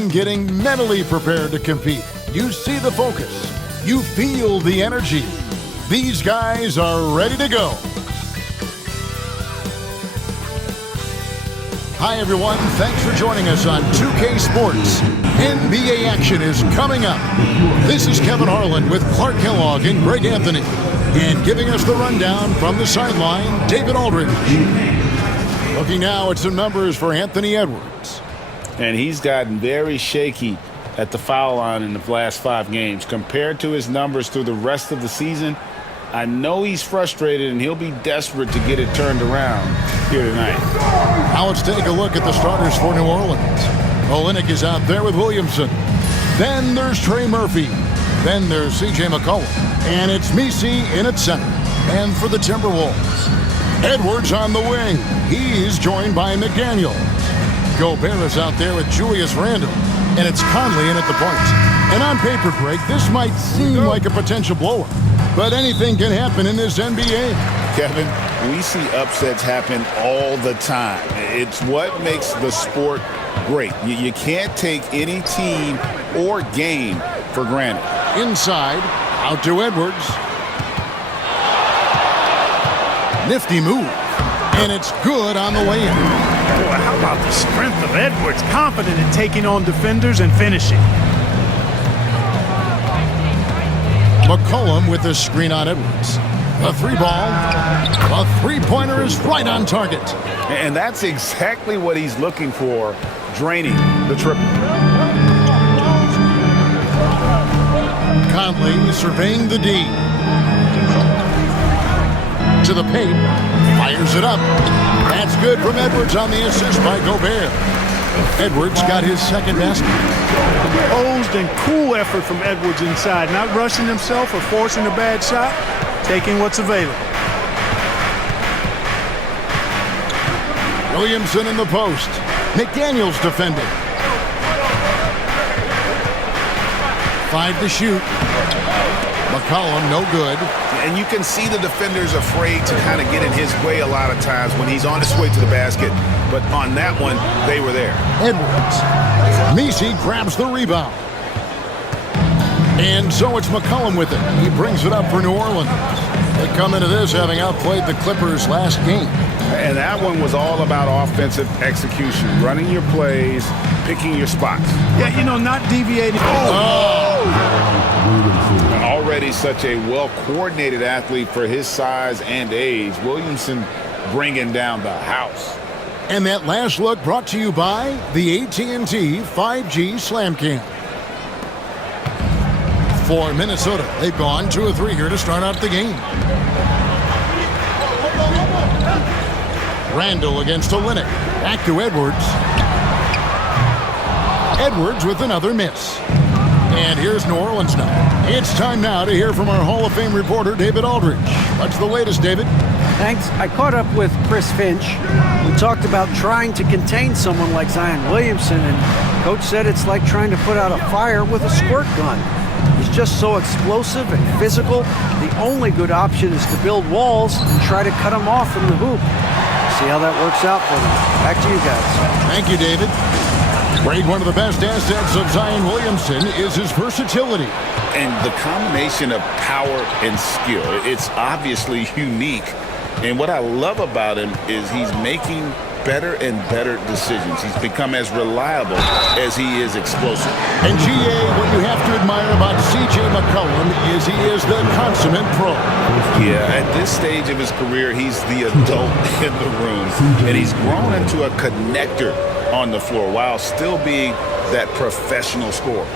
and getting mentally prepared to compete. You see the focus. You feel the energy. These guys are ready to go. Hi, everyone. Thanks for joining us on 2K Sports. NBA action is coming up. This is Kevin Harlan with Clark Kellogg and Greg Anthony. And giving us the rundown from the sideline, David Aldridge. Looking now at some numbers for Anthony Edwards. And he's gotten very shaky at the foul line in the last 5 games. Compared to his numbers through the rest of the season, I know he's frustrated and he'll be desperate to get it turned around here tonight. Now let's take a look at the starters for New Orleans. Olynyk is out there with Williamson. Then there's Trey Murphy. Then there's C.J. McCollum. And it's Misi in at center. And for the Timberwolves, Edwards on the wing. He's joined by McDaniels. Gobert is out there with Julius Randle. And it's Conley in at the point. And on paper, Greg, this might seem like a potential blower. But anything can happen in this NBA. Kevin, we see upsets happen all the time. It's what makes the sport great. You can't take any team or game for granted. Inside, out to Edwards. Nifty move. And it's good on the way in. Boy, how about the strength of Edwards? Confident in taking on defenders and finishing. McCollum with the screen on Edwards. The 3-ball. A three-pointer is right on target. And that's exactly what he's looking for, draining the triple. Conley surveying the D. To the paint. Fires it up. That's good from Edwards on the assist by Gobert. Edwards got his second basket. Composed and cool effort from Edwards inside. Not rushing himself or forcing a bad shot. Taking what's available. Williamson in the post. McDaniels defending. 5 to shoot. McCollum no good. And you can see the defenders afraid to kind of get in his way a lot of times when he's on his way to the basket. But on that one, they were there. Edwards. Misi grabs the rebound. And so it's McCollum with it. He brings it up for New Orleans. They come into this having outplayed the Clippers last game. And that one was all about offensive execution. Running your plays, picking your spots. Yeah, you know, not deviating. Already such a well-coordinated athlete for his size and age. Williamson bringing down the house. And that last look brought to you by the AT&T 5G Slam Cam. For Minnesota, they've gone 2 of 3 here to start out the game. Randle against Olynyk. Back to Edwards. Edwards with another miss. And here's New Orleans now. It's time now to hear from our Hall of Fame reporter, David Aldridge. What's the latest, David? Thanks. I caught up with Chris Finch. We talked about trying to contain someone like Zion Williamson, and Coach said it's like trying to put out a fire with a squirt gun. He's just so explosive and physical. The only good option is to build walls and try to cut him off from the hoop. See how that works out for them. Back to you guys. Thank you, David. Greg, one of the best assets of Zion Williamson is his versatility. And the combination of power and skill, it's obviously unique. And what I love about him is he's making better and better decisions. He's become as reliable as he is explosive. And GA, what you have to admire about C.J. McCollum is he is the consummate pro. Yeah, at this stage of his career, he's the adult in the room. And he's grown into a connector on the floor while still being that professional scorer.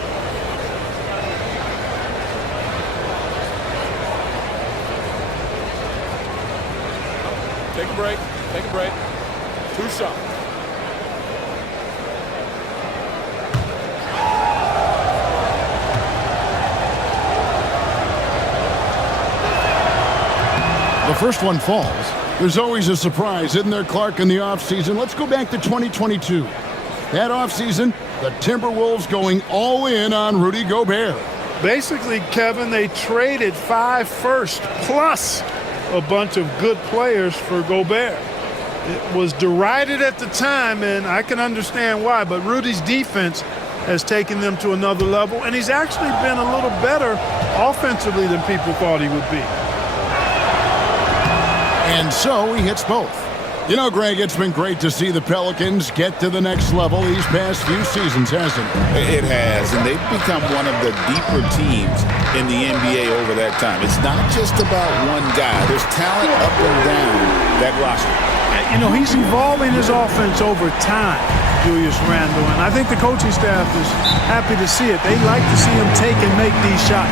Take a break. Take a break. 2 shots. The first one falls. There's always a surprise, isn't there, Clark, in the offseason? Let's go back to 2022. That offseason, the Timberwolves going all in on Rudy Gobert. Basically, Kevin, they traded 5 firsts plus a bunch of good players for Gobert. It was derided at the time, and I can understand why, but Rudy's defense has taken them to another level, and he's actually been a little better offensively than people thought he would be. And so he hits both. You know, Greg, it's been great to see the Pelicans get to the next level these past few seasons, hasn't it? It has, and they've become one of the deeper teams in the NBA over that time. It's not just about one guy. There's talent up and down that roster. You know, he's evolving his offense over time, Julius Randle, and I think the coaching staff is happy to see it. They like to see him take and make these shots.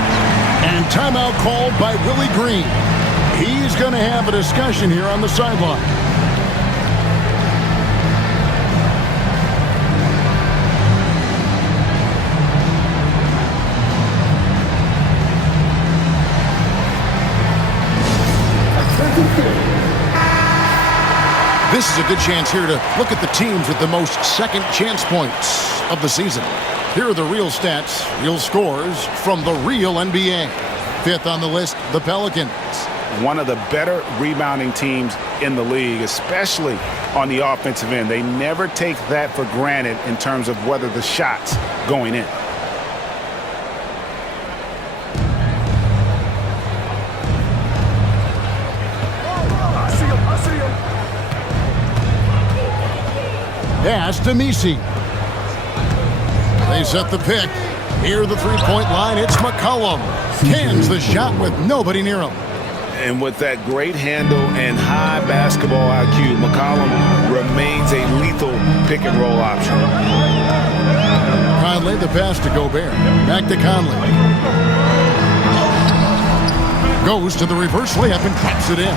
And timeout called by Willie Green. He's going to have a discussion here on the sideline. This is a good chance here to look at the teams with the most second chance points of the season. Here are the real stats, real scores from the real NBA. Fifth on the list, the Pelicans. One of the better rebounding teams in the league, especially on the offensive end. They never take that for granted in terms of whether the shot's going in. Pass to Misi. They set the pick. Near the three-point line, it's McCollum. Cans the shot with nobody near him. And with that great handle and high basketball IQ, McCollum remains a lethal pick-and-roll option. Conley, the pass to Gobert. Back to Conley. Goes to the reverse layup and pops it in.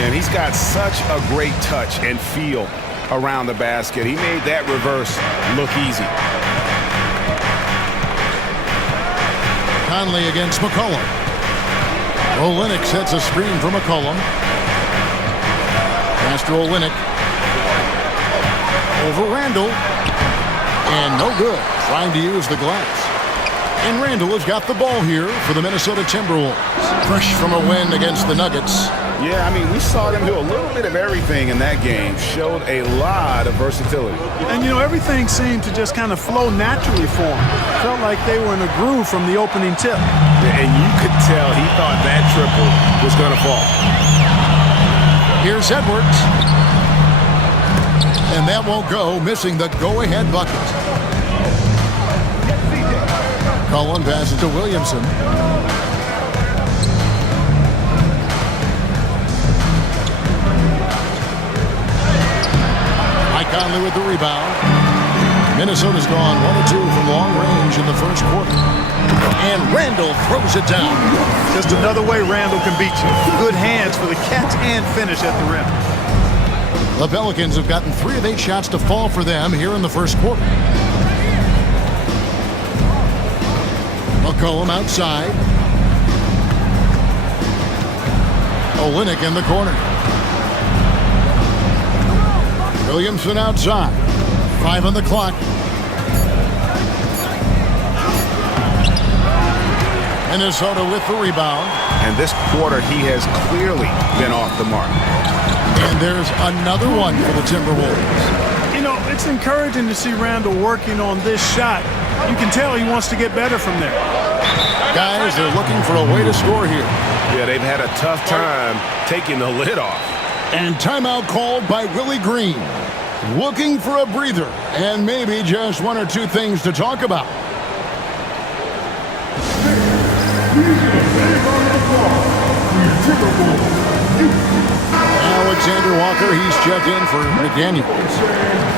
Man, he's got such a great touch and feel around the basket. He made that reverse look easy. Conley against McCollum. Olynyk sets a screen for McCollum. Pass to Olynyk. Over Randle. And no good. Trying to use the glass. And Randle has got the ball here for the Minnesota Timberwolves. Fresh from a win against the Nuggets. Yeah, I mean, we saw them do a little bit of everything in that game. Showed a lot of versatility. And, you know, everything seemed to just kind of flow naturally for them. Felt like they were in a groove from the opening tip. And you could tell he thought that triple was going to fall. Here's Edwards. And that won't go, missing the go-ahead bucket. Cullen passes to Williamson. Conley with the rebound. Minnesota's gone 1-2 from long range in the first quarter. And Randle throws it down. Just another way Randle can beat you. Good hands for the catch and finish at the rim. The Pelicans have gotten 3 of 8 shots to fall for them here in the first quarter. McCollum outside. Olynyk in the corner. Williamson outside. 5 on the clock. Minnesota with the rebound. And this quarter, he has clearly been off the mark. And there's another one for the Timberwolves. You know, it's encouraging to see Randle working on this shot. You can tell he wants to get better from there. Guys, they're looking for a way to score here. Yeah, they've had a tough time taking the lid off. And timeout called by Willie Green. Looking for a breather and maybe just 1 or 2 things to talk about. Alexander Walker, he's checked in for McDaniels.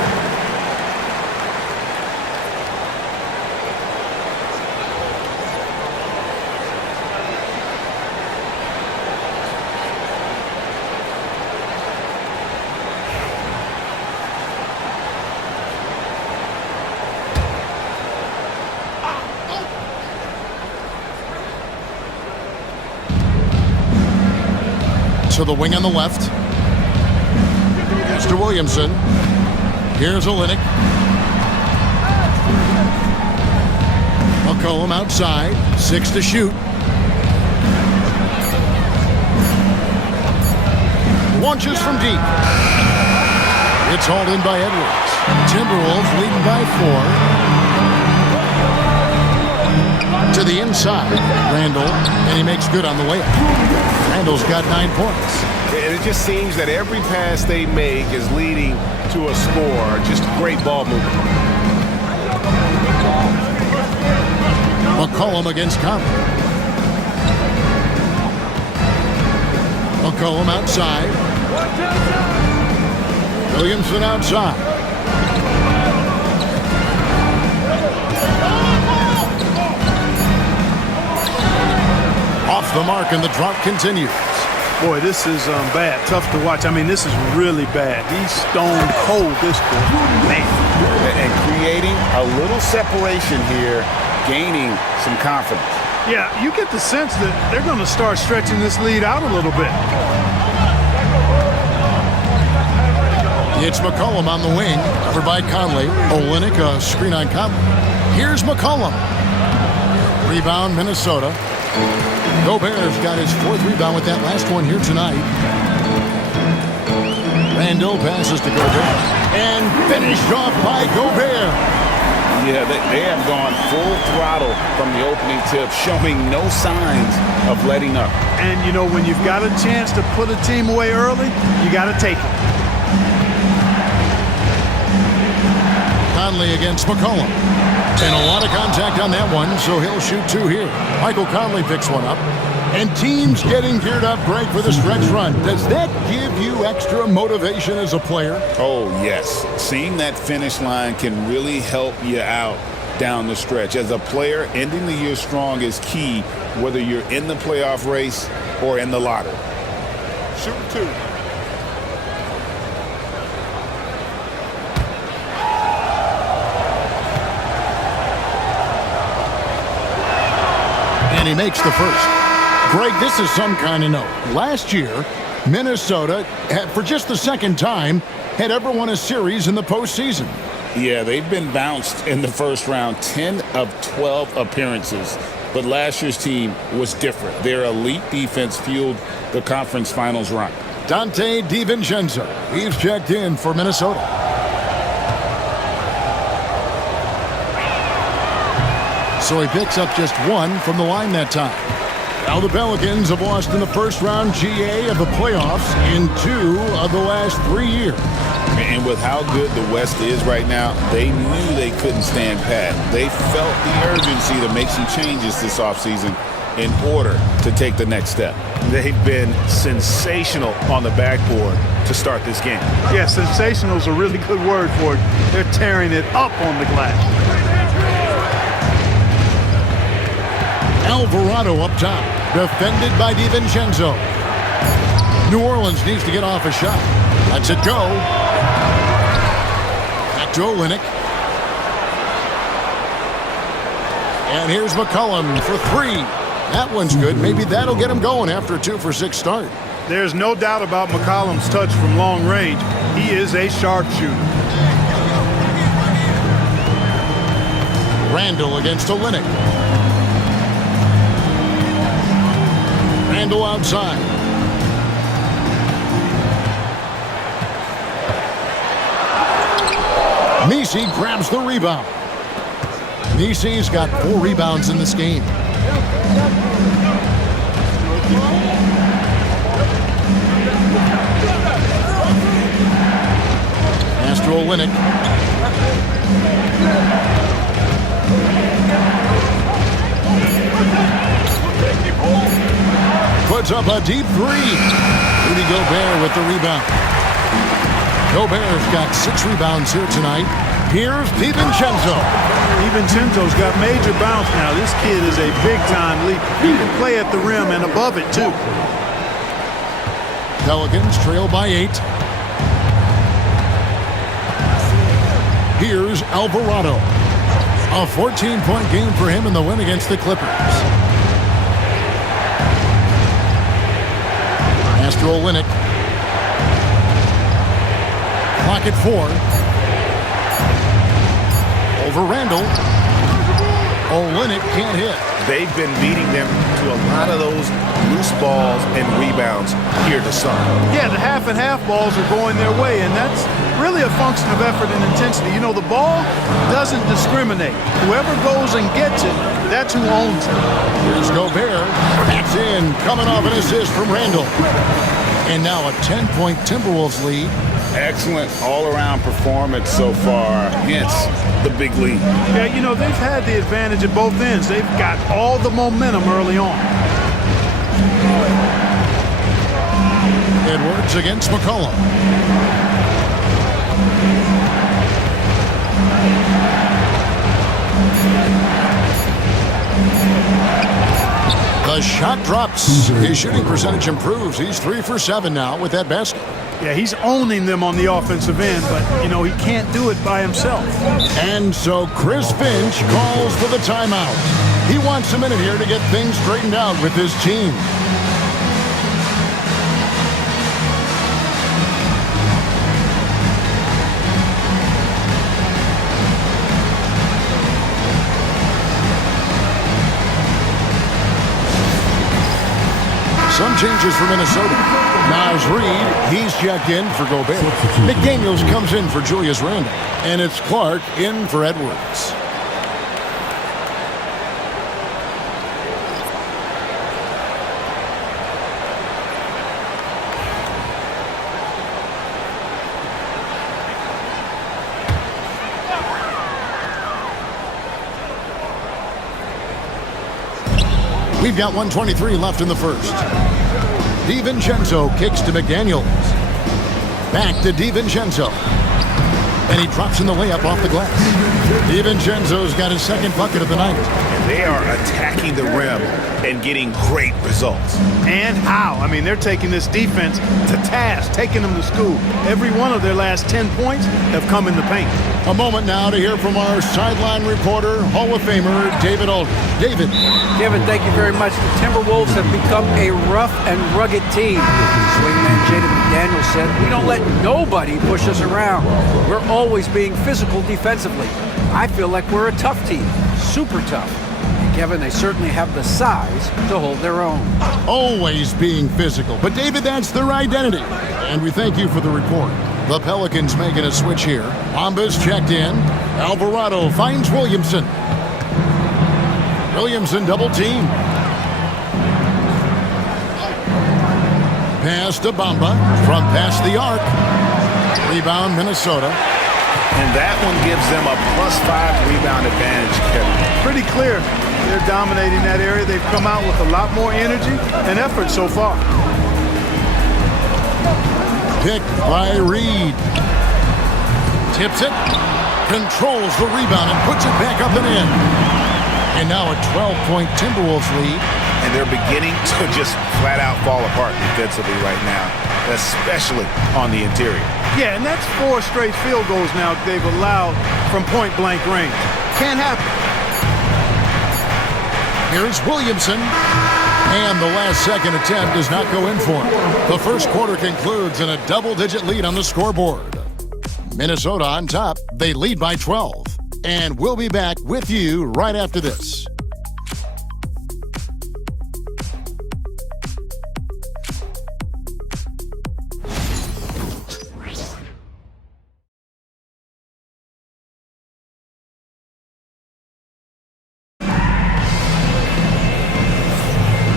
To the wing on the left. Pass to Williamson. Here's Olynyk. McCollum outside. 6 to shoot. Launches from deep. It's hauled in by Edwards. Timberwolves leading by 4. the inside. Randall, and he makes good on the layup. Randall's got 9 points. And it just seems that every pass they make is leading to a score. Just great ball movement. McCollum against Conley. McCollum outside. Williamson outside. Off the mark, and the drought continues. Boy, this is bad. Tough to watch. I mean, this is really bad. He's stone cold, this boy. Man. And creating a little separation here, gaining some confidence. Yeah, you get the sense that they're going to start stretching this lead out a little bit. It's McCollum on the wing, covered by Conley. Olynyk, a screen on Conley. Here's McCollum. Rebound, Minnesota. Gobert's got his 4th rebound with that last one here tonight. Randall passes to Gobert. And finished off by Gobert. Yeah, they have gone full throttle from the opening tip, showing no signs of letting up. And, you know, when you've got a chance to put a team away early, you got to take it. Conley against McCollum. And a lot of contact on that one, so he'll shoot 2 here. Michael Conley picks one up. And teams getting geared up great for the stretch run. Does that give you extra motivation as a player? Oh, yes. Seeing that finish line can really help you out down the stretch. As a player, ending the year strong is key, whether you're in the playoff race or in the lottery. Shooting 2. And he makes the first. Greg, this is some kind of note. Last year, Minnesota, for just the second time, had ever won a series in the postseason. Yeah, they've been bounced in the first round, 10 of 12 appearances. But last year's team was different. Their elite defense fueled the conference finals run. Dante DiVincenzo, he's checked in for Minnesota. So he picks up just 1 from the line that time. Now the Pelicans have lost in the first round GA of the playoffs in 2 of the last 3 years. And with how good the West is right now, they knew they couldn't stand pat. They felt the urgency to make some changes this offseason in order to take the next step. They've been sensational on the backboard to start this game. Yeah, sensational is a really good word for it. They're tearing it up on the glass. Alvarado up top, defended by DiVincenzo. New Orleans needs to get off a shot. Lets it go. Back to Olynyk. And here's McCollum for 3. That one's good. Maybe that'll get him going after a 2 for 6 start. There's no doubt about McCollum's touch from long range. He is a sharpshooter. Randall against Olynyk. Randall outside. Messi grabs the rebound. Messi's got 4 rebounds in this game. Pass to Olynyk. Puts up a deep 3. Rudy Gobert with the rebound. Gobert's got 6 rebounds here tonight. Here's DiVincenzo. DiVincenzo's got major bounce now. This kid is a big-time leader. He can play at the rim and above it, too. Pelicans trail by 8. Here's Alvarado. A 14-point game for him in the win against the Clippers. Pass to Olynyk. Clock at 4. Over Randall. Olynyk can't hit. they've been beating them to a lot of those loose balls and rebounds here this summer. Yeah, the half and half balls are going their way, and that's really a function of effort and intensity. You know, the ball doesn't discriminate. Whoever goes and gets it, that's who owns it. Here's Gobert. That's in, coming off an assist from Randall. And now a 10-point Timberwolves lead. Excellent all-around performance so far, hence the big lead. Yeah, you know, they've had the advantage at both ends. They've got all the momentum early on. Edwards against McCollum. The shot drops. His shooting percentage improves. He's 3 for 7 now with that basket. Yeah, he's owning them on the offensive end, but, you know, he can't do it by himself. And so Chris Finch calls for the timeout. He wants a minute here to get things straightened out with his team. Some changes for Minnesota. Naz Reid, he's checked in for Gobert. McDaniels comes in for Julius Randle. And it's Clark in for Edwards. We've got 1:23 left in the first. DiVincenzo kicks to McDaniels. Back to DiVincenzo. And he drops in the layup off the glass. DiVincenzo's got his second bucket of the night. And they are attacking the rim and getting great results. And how? I mean, they're taking this defense to task, taking them to school. Every one of their last 10 points have come in the paint. A moment now to hear from our sideline reporter, Hall of Famer David Aldridge. David. Kevin, thank you very much. The Timberwolves have become a rough and rugged team. Swingman Jaden McDaniels said, "We don't let nobody push us around. We're always being physical defensively. I feel like we're a tough team, super tough." And Kevin, they certainly have the size to hold their own. Always being physical. But David, that's their identity. And we thank you for the report. The Pelicans making a switch here. Bombas checked in. Alvarado finds Williamson. Williamson double team. Pass to Bamba from past the arc. Rebound Minnesota. And that one gives them a +5 rebound advantage, Kevin. Pretty clear. They're dominating that area. They've come out with a lot more energy and effort so far. Picked by Reed. Tips it. Controls the rebound and puts it back up and in. And now a 12-point Timberwolves lead. And they're beginning to just flat out fall apart defensively right now, especially on the interior. Yeah, and that's 4 straight field goals now they've allowed from point-blank range. Can't happen. Here's Williamson. And the last-second attempt does not go in for him. The first quarter concludes in a double-digit lead on the scoreboard. Minnesota on top. They lead by 12. And we'll be back with you right after this.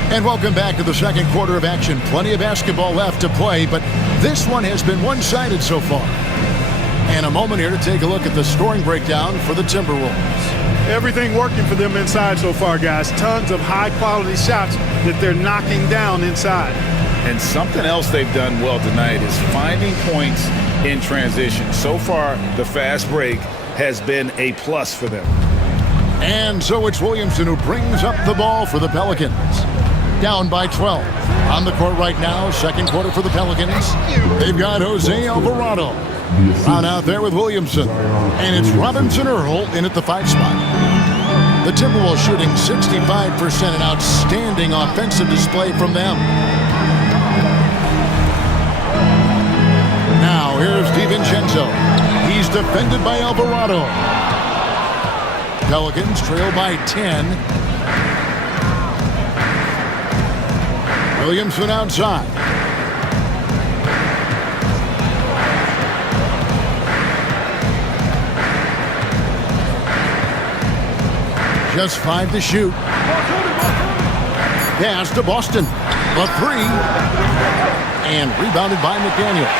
And welcome back to the second quarter of action. Plenty of basketball left to play, but this one has been one-sided so far. And a moment here to take a look at the scoring breakdown for the Timberwolves. Everything working for them inside so far, guys. Tons of high-quality shots that they're knocking down inside. And something else they've done well tonight is finding points in transition. So far, the fast break has been a plus for them. And so it's Williamson who brings up the ball for the Pelicans. Down by 12. On the court right now, second quarter for the Pelicans. They've got Jose Alvarado. Round out there with Williamson. And it's Robinson Earl in at the 5 spot. The Timberwolves shooting 65%, an outstanding offensive display from them. Now here's DiVincenzo. He's defended by Alvarado. Pelicans trail by 10. Williamson outside. Just 5 to shoot. Pass to Boston. A 3. And rebounded by McDaniels.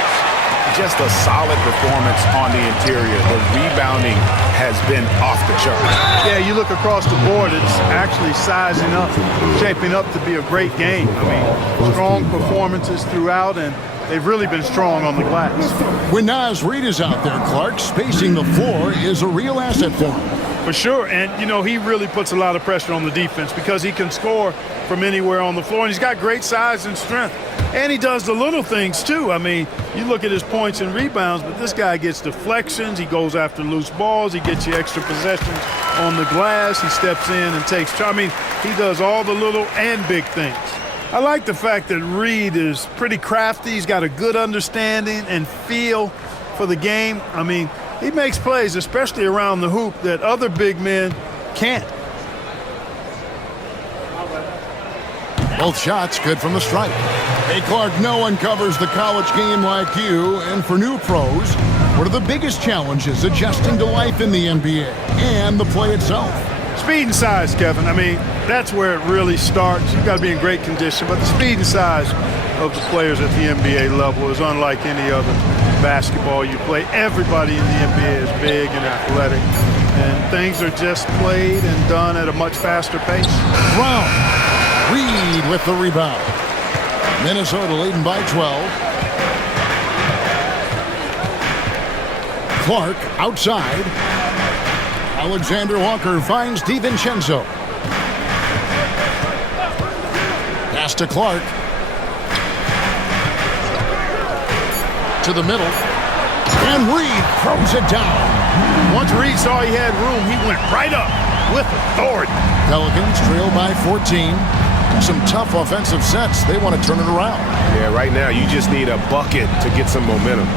Just a solid performance on the interior. The rebounding has been off the charts. Yeah, you look across the board, it's actually sizing up, shaping up to be a great game. I mean, strong performances throughout, and they've really been strong on the glass. When Naz Reid is out there, Clark, spacing the floor is a real asset for him. For sure, and you know, he really puts a lot of pressure on the defense because he can score from anywhere on the floor, and he's got great size and strength. And he does the little things too. I mean, you look at his points and rebounds, but this guy gets deflections, he goes after loose balls, he gets you extra possessions on the glass, he steps in and takes charge. I mean, he does all the little and big things. I like the fact that Reid is pretty crafty, he's got a good understanding and feel for the game. I mean, he makes plays, especially around the hoop, that other big men can't. Both shots good from the stripe. Hey, Clark, no one covers the college game like you. And for new pros, what are the biggest challenges adjusting to life in the NBA and the play itself? Speed and size, Kevin. I mean, that's where it really starts. You've got to be in great condition. But the speed and size of the players at the NBA level is unlike any other basketball you play. Everybody in the NBA is big and athletic. And things are just played and done at a much faster pace. Brown. Reid with the rebound. Minnesota leading by 12. Clark outside. Alexander Walker finds DiVincenzo. Pass to Clark. To the middle. And Reid throws it down. Once Reid saw he had room, he went right up with authority. Pelicans trail by 14. Some tough offensive sets. They want to turn it around. Yeah, right now you just need a bucket to get some momentum.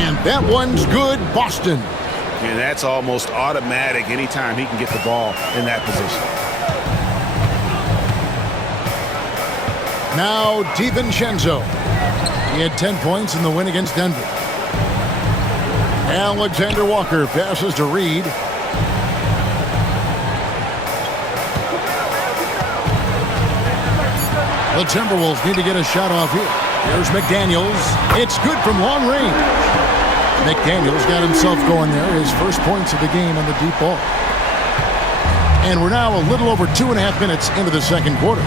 And that one's good, Boston. And that's almost automatic anytime he can get the ball in that position. Now DiVincenzo. He had 10 points in the win against Denver. Alexander Walker passes to Reid. The Timberwolves need to get a shot off here. Here's McDaniels. It's good from long range. McDaniels got himself going there. His first points of the game on the deep ball. And we're now a little over 2.5 minutes into the second quarter.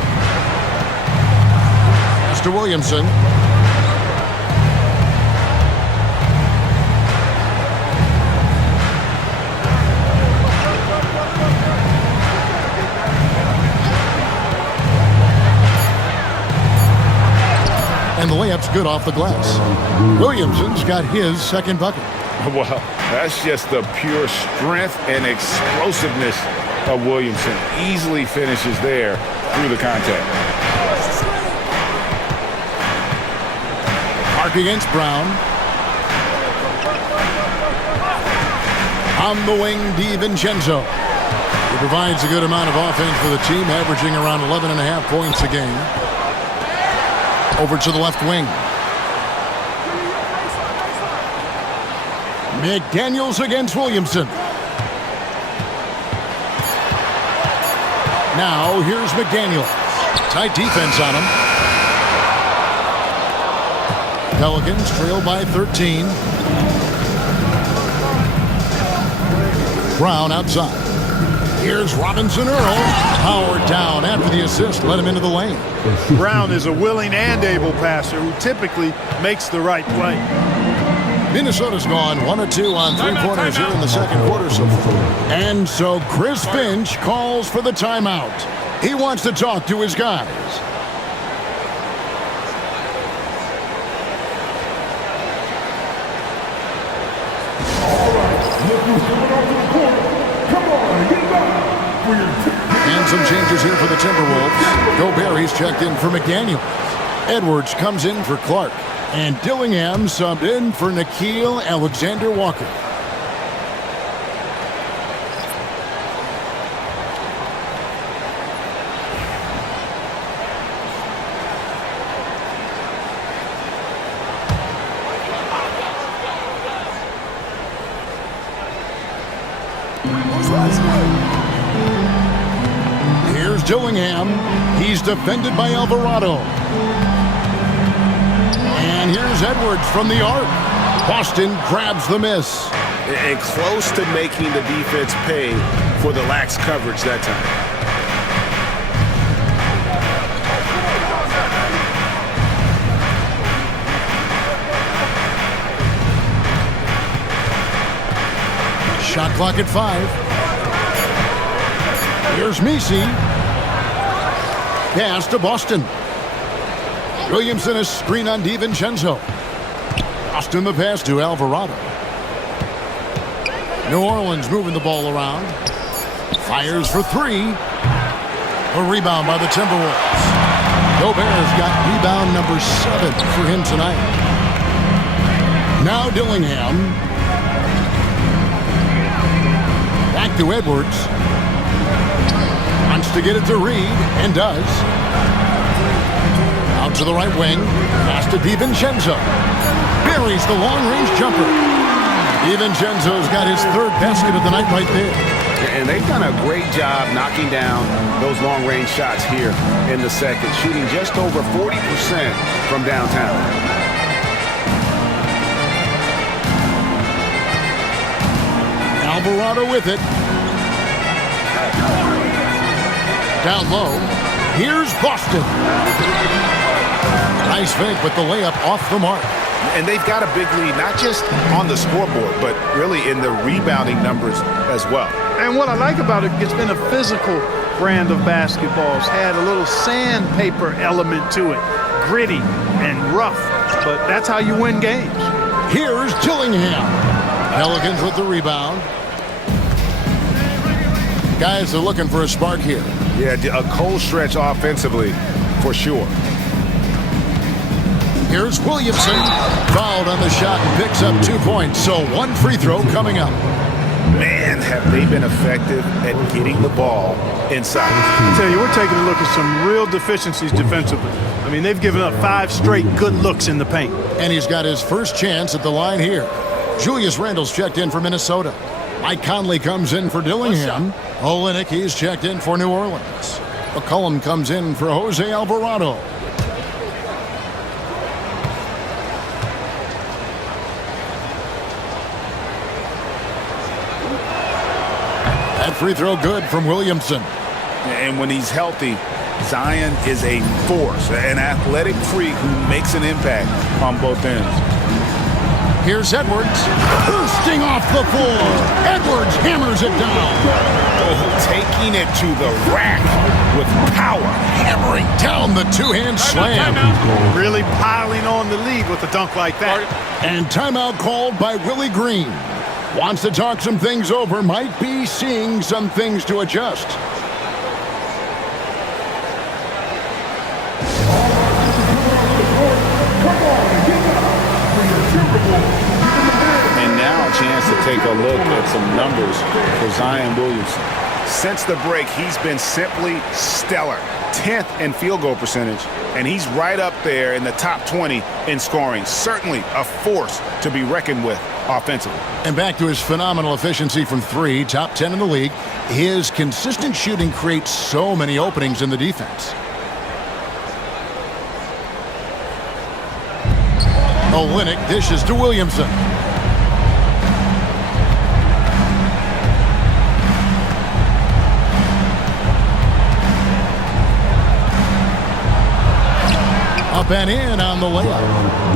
Mr. Williamson. And the layup's good off the glass. Williamson's got his second bucket. Well, that's just the pure strength and explosiveness of Williamson. Easily finishes there through the contact. Mark against Brown. On the wing, DiVincenzo. He provides a good amount of offense for the team, averaging around 11.5 points a game. Over to the left wing. McDaniels against Williamson. Now here's McDaniels. Tight defense on him. Pelicans trail by 13. Brown outside. Here's Robinson Earl. Powered down after the assist. Let him into the lane. Brown is a willing and able passer who typically makes the right play. Minnesota's gone 1 of 2 on three-pointers here in the second quarter so far. And so Chris Finch calls for the timeout. He wants to talk to his guys. And some changes here for the Timberwolves. Gobert checked in for McDaniels. Edwards comes in for Clark. And Dillingham subbed in for Nickeil Alexander-Walker. Here's Dillingham. He's defended by Alvarado. And here's Edwards from the arc. Boston grabs the miss. And close to making the defense pay for the lax coverage that time. Shot clock at 5. Here's Misi. Pass to Boston. Williamson a screen on DiVincenzo. Boston the pass to Alvarado. New Orleans moving the ball around. Fires for 3. A rebound by the Timberwolves. Gobert's got rebound number 7 for him tonight. Now Dillingham. Back to Edwards. Wants to get it to Reed, and does. Out to the right wing. Pass to DiVincenzo. Buries the long-range jumper. DiVincenzo's got his 3rd basket of the night right there. And they've done a great job knocking down those long-range shots here in the second, shooting just over 40% from downtown. Alvarado with it. Down low. Here's Boston. Nice fake with the layup off the mark. And they've got a big lead, not just on the scoreboard, but really in the rebounding numbers as well. And what I like about it, it's been a physical brand of basketball. It's had a little sandpaper element to it. Gritty and rough, but that's how you win games. Here's Dillingham. Pelicans with the rebound. Guys are looking for a spark here. Yeah, a cold stretch offensively, for sure. Here's Williamson. Fouled on the shot and picks up 2 points. So 1 free throw coming up. Man, have they been effective at getting the ball inside. I tell you, we're taking a look at some real deficiencies defensively. I mean, they've given up 5 straight good looks in the paint. And he's got his first chance at the line here. Julius Randle's checked in for Minnesota. Mike Conley comes in for Dillingham. Olynyk, he's checked in for New Orleans. McCollum comes in for Jose Alvarado. That free throw good from Williamson. And when he's healthy, Zion is a force, an athletic freak who makes an impact on both ends. Here's Edwards, bursting off the floor. Edwards hammers it down. Oh, taking it to the rack with power. Hammering down the two-hand slam. Really piling on the lead with a dunk like that. And timeout called by Willie Green. Wants to talk some things over, might be seeing some things to adjust. And now a chance to take a look at some numbers for Zion Williamson. Since the break, he's been simply stellar. 10th in field goal percentage, and he's right up there in the top 20 in scoring. Certainly a force to be reckoned with offensively. And back to his phenomenal efficiency from three, top 10 in the league. His consistent shooting creates so many openings in the defense. Olynyk dishes to Williamson. Up and in on the layup.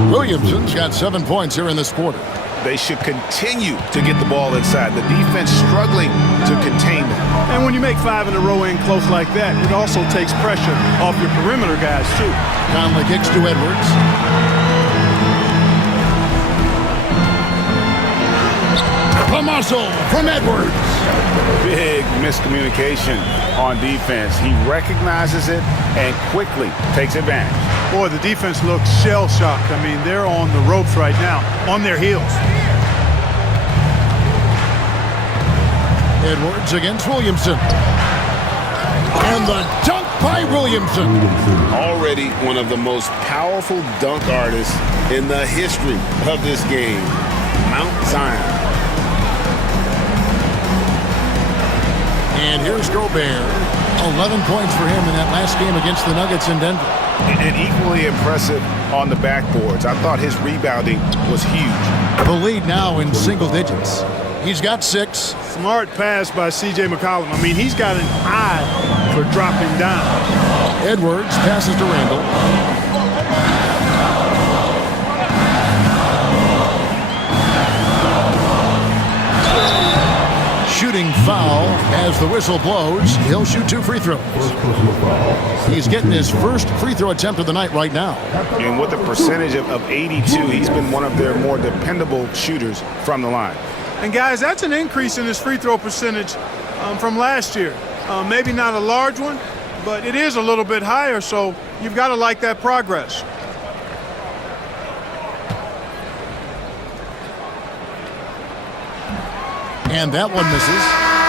Williamson's got 7 points here in this quarter. They should continue to get the ball inside. The defense struggling to contain them. And when you make 5 in a row in close like that, it also takes pressure off your perimeter guys, too. Conley kicks to Edwards. The muscle from Edwards. Big miscommunication on defense. He recognizes it and quickly takes advantage. Boy, the defense looks shell-shocked. I mean, they're on the ropes right now, on their heels. Edwards against Williamson. And the dunk by Williamson. Already one of the most powerful dunk artists in the history of this game. Mount Zion. And here's Gobert. 11 points for him in that last game against the Nuggets in Denver. And equally impressive on the backboards. I thought his rebounding was huge. The lead now in single digits. He's got 6. Smart pass by C.J. McCollum. I mean, he's got an eye for dropping down. Edwards passes to Randall. Shooting foul as the whistle blows. He'll shoot 2 free throws. He's getting his first free throw attempt of the night right now. And with a percentage of 82, he's been one of their more dependable shooters from the line. And, guys, that's an increase in his free throw percentage from last year. Maybe not a large one, but it is a little bit higher, so you've got to like that progress. And that one misses.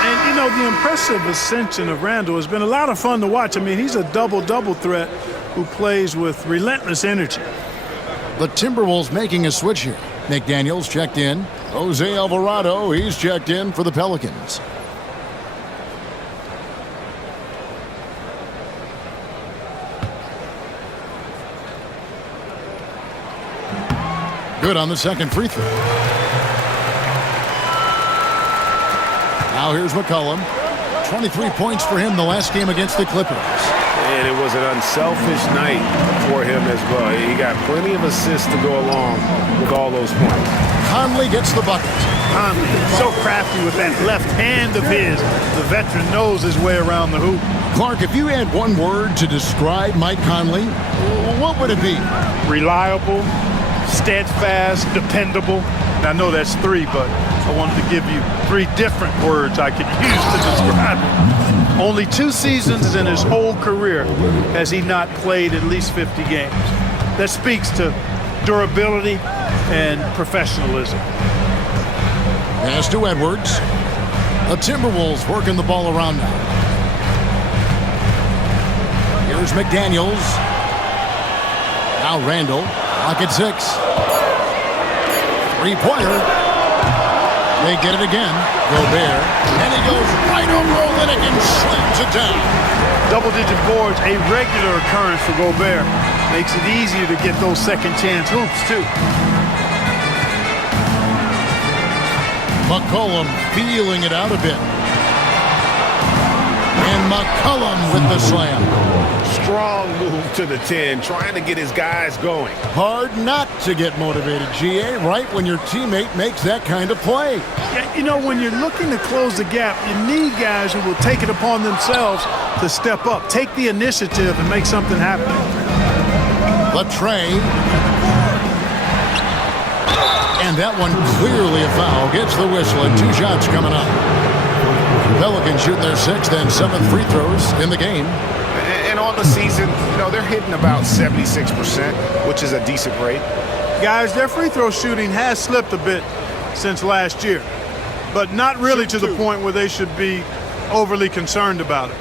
And, you know, the impressive ascension of Randall has been a lot of fun to watch. I mean, he's a double-double threat who plays with relentless energy. The Timberwolves making a switch here. McDaniels checked in. Jose Alvarado, he's checked in for the Pelicans. Good on the second free throw. Now here's McCollum. 23 points for him the last game against the Clippers. And it was an unselfish night for him as well. He got plenty of assists to go along with all those points. Conley gets the bucket. Conley, so crafty with that left hand of his. The veteran knows his way around the hoop. Clark, if you had one word to describe Mike Conley, what would it be? Reliable, steadfast, dependable. And I know that's 3, but I wanted to give you 3 different words I could use to describe him. Only 2 seasons in his whole career has he not played at least 50 games. That speaks to durability and professionalism. Pass to Edwards. The Timberwolves working the ball around now. Here's McDaniels. Now Randall. Lock at 6. Three-pointer. They get it again. Gobert. And he goes right over Olynyk and slams it down. Double-digit boards, a regular occurrence for Gobert. Makes it easier to get those second-chance hoops, too. McCollum feeling it out a bit. And McCollum with the slam. Strong move to the 10, trying to get his guys going. Hard not to get motivated, GA, right when your teammate makes that kind of play. Yeah, you know, when you're looking to close the gap, you need guys who will take it upon themselves to step up, take the initiative, and make something happen. The tray. And that one clearly a foul. Gets the whistle and 2 shots coming up. Pelicans shooting their 6th and 7th free throws in the game. And on the season, you know, they're hitting about 76%, which is a decent rate. Guys, their free throw shooting has slipped a bit since last year, but not really to the point where they should be overly concerned about it.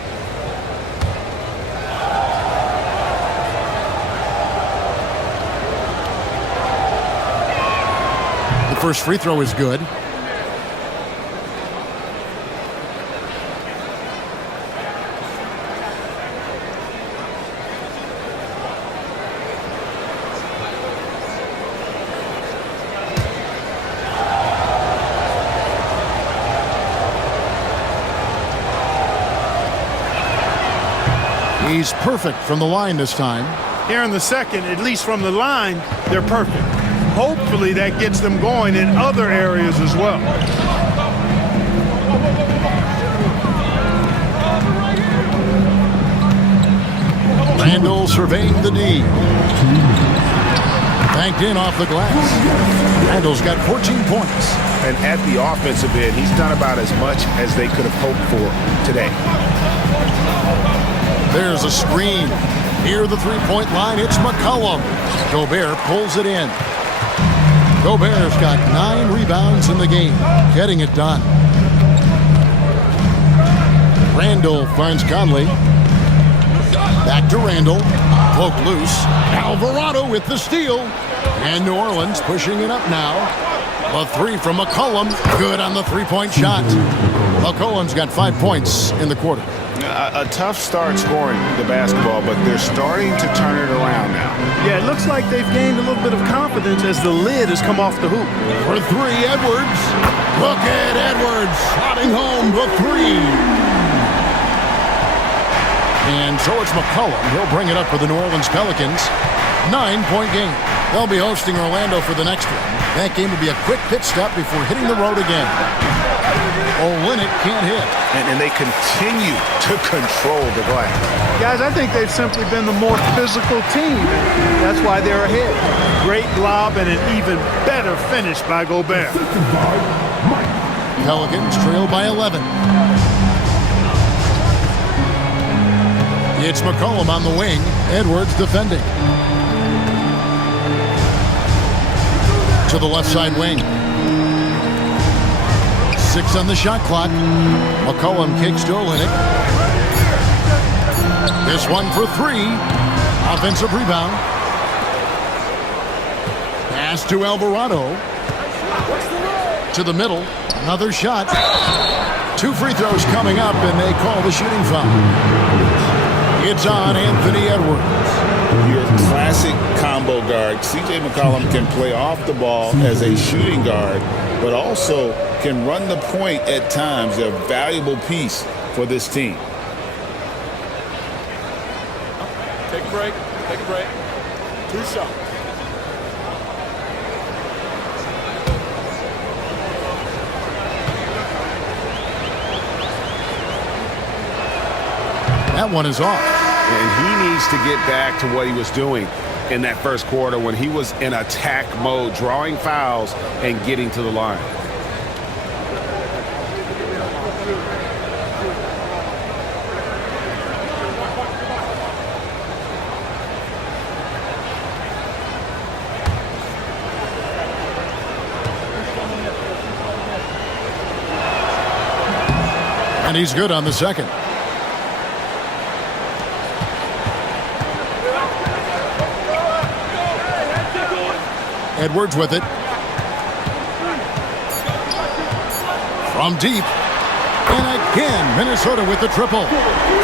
The first free throw is good. He's perfect from the line this time. Here in the second, at least from the line, they're perfect. Hopefully that gets them going in other areas as well. Randall surveying the D. Banked in off the glass. Randall's got 14 points. And at the offensive end, he's done about as much as they could have hoped for today. There's a screen. Near the three-point line, it's McCollum. Gobert pulls it in. Gobert's got 9 rebounds in the game, getting it done. Randall finds Conley. Back to Randall. Poke loose. Alvarado with the steal. And New Orleans pushing it up now. A 3 from McCollum. Good on the three-point shot. McCollum's got 5 points in the quarter. A tough start scoring the basketball, but they're starting to turn it around now. Yeah, it looks like they've gained a little bit of confidence as the lid has come off the hoop. For three, Edwards. Look at Edwards slotting home the three. And so it's McCollum. He'll bring it up for the New Orleans Pelicans. 9-point game. They'll be hosting Orlando for the next one. That game will be a quick pit stop before hitting the road again. ORLEAN can't hit. And they continue to control the glass. Guys, I think they've simply been the more physical team. And that's why they're ahead. Great lob and an even better finish by Gobert. Pelicans trail by 11. It's McCollum on the wing. Edwards defending. To the left side wing. 6 on the shot clock. McCollum kicks to Olynyk. This one for 3. Offensive rebound. Pass to Alvarado. To the middle. Another shot. 2 free throws coming up, and they call the shooting foul. It's on Anthony Edwards. Your classic combo guard. C.J. McCollum can play off the ball as a shooting guard, but also can run the point at times. A valuable piece for this team. Take a break. Take a break. 2 shots. That one is off. And he needs to get back to what he was doing in that first quarter when he was in attack mode, drawing fouls and getting to the line. And he's good on the second. Edwards with it. From deep. And again, Minnesota with the triple.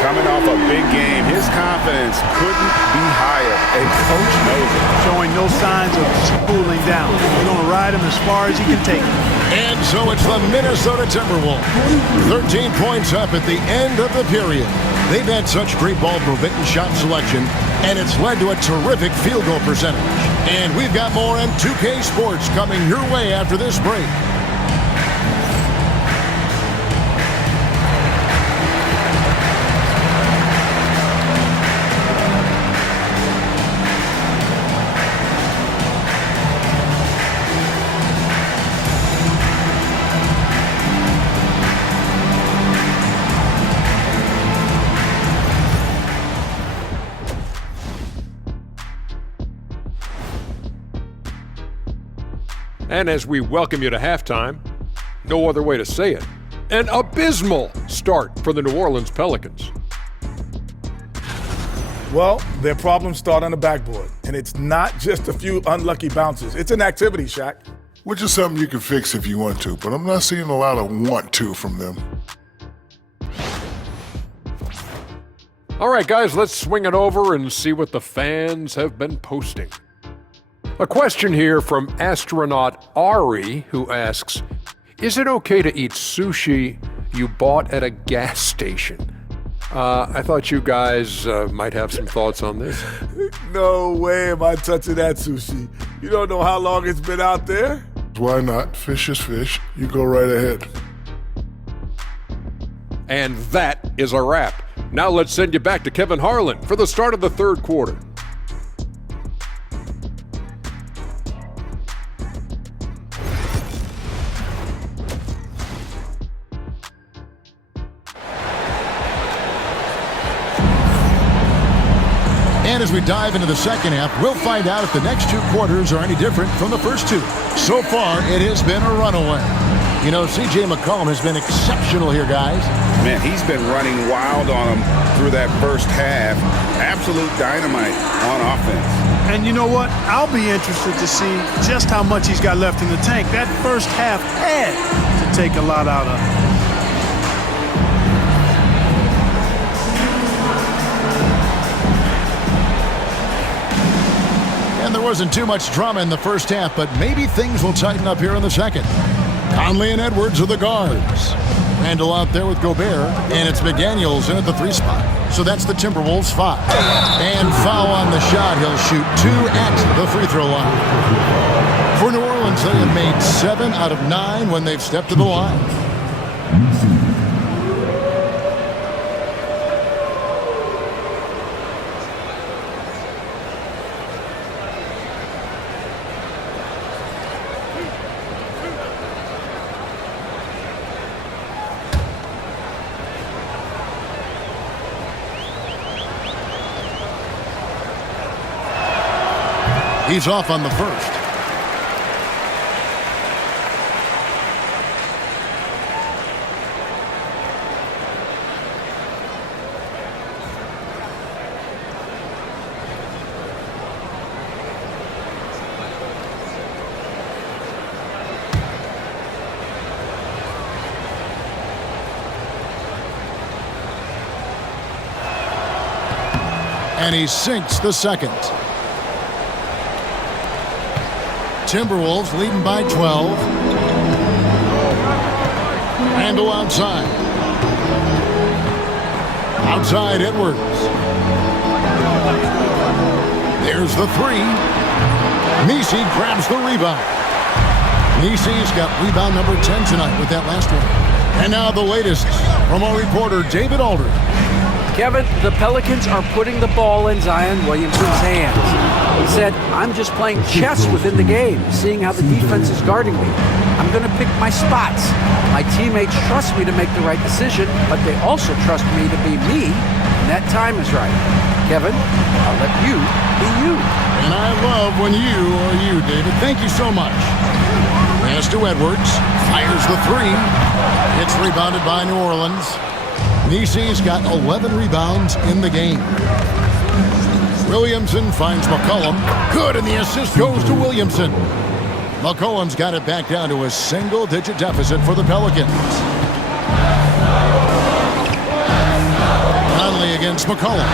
Coming off a big game, his confidence couldn't be higher. And coach knows it. Showing no signs of cooling down. They're going to ride him as far as he can take him. And so it's the Minnesota Timberwolves. 13 points up at the end of the period. They've had such great ball movement and shot selection, and it's led to a terrific field goal percentage. And we've got more on 2K Sports coming your way after this break. And as we welcome you to halftime, no other way to say it, an abysmal start for the New Orleans Pelicans. Well, their problems start on the backboard, and it's not just a few unlucky bounces. It's an activity, Shaq. Which is something you can fix if you want to, but I'm not seeing a lot of want to from them. All right, guys, let's swing it over and see what the fans have been posting. A question here from astronaut Ari, who asks, is it okay to eat sushi you bought at a gas station? I thought you guys might have some thoughts on this. No way am I touching that sushi. You don't know how long it's been out there? Why not? Fish is fish. You go right ahead. And that is a wrap. Now let's send you back to Kevin Harlan for the start of the third quarter. And as we dive into the second half, we'll find out if the next 2 quarters are any different from the first 2. So far, it has been a runaway. You know, C.J. McCollum has been exceptional here, guys. Man, he's been running wild on them through that first half. Absolute dynamite on offense. And you know what? I'll be interested to see just how much he's got left in the tank. That first half had to take a lot out of him. wasn't too much drama in the first half, but maybe things will tighten up here in the second. Conley and Edwards are the guards. Randall out there with Gobert, and it's McDaniels in at the 3 spot. So that's the Timberwolves 5. And foul on the shot. He'll shoot 2 at the free throw line. For New Orleans, they have made 7 out of 9 when they've stepped to the line. He's off on the first. And he sinks the second. Timberwolves leading by 12. Randall outside. Outside Edwards. There's the 3. Messi grabs the rebound. Messi's got rebound number 10 tonight with that last one. And now the latest from our reporter, David Aldridge. Kevin, the Pelicans are putting the ball in Zion Williamson's hands. He said, I'm just playing chess within the game, seeing how the defense is guarding me. I'm going to pick my spots. My teammates trust me to make the right decision, but they also trust me to be me when that time is right. Kevin, I'll let you be you. And I love when you are you, David. Thank you so much. Pass to Edwards. Fires the 3. It's rebounded by New Orleans. Messi's got 11 rebounds in the game. Williamson finds McCollum. Good, and the assist goes to Williamson. McCollum's got it back down to a single-digit deficit for the Pelicans. Conley against McCollum.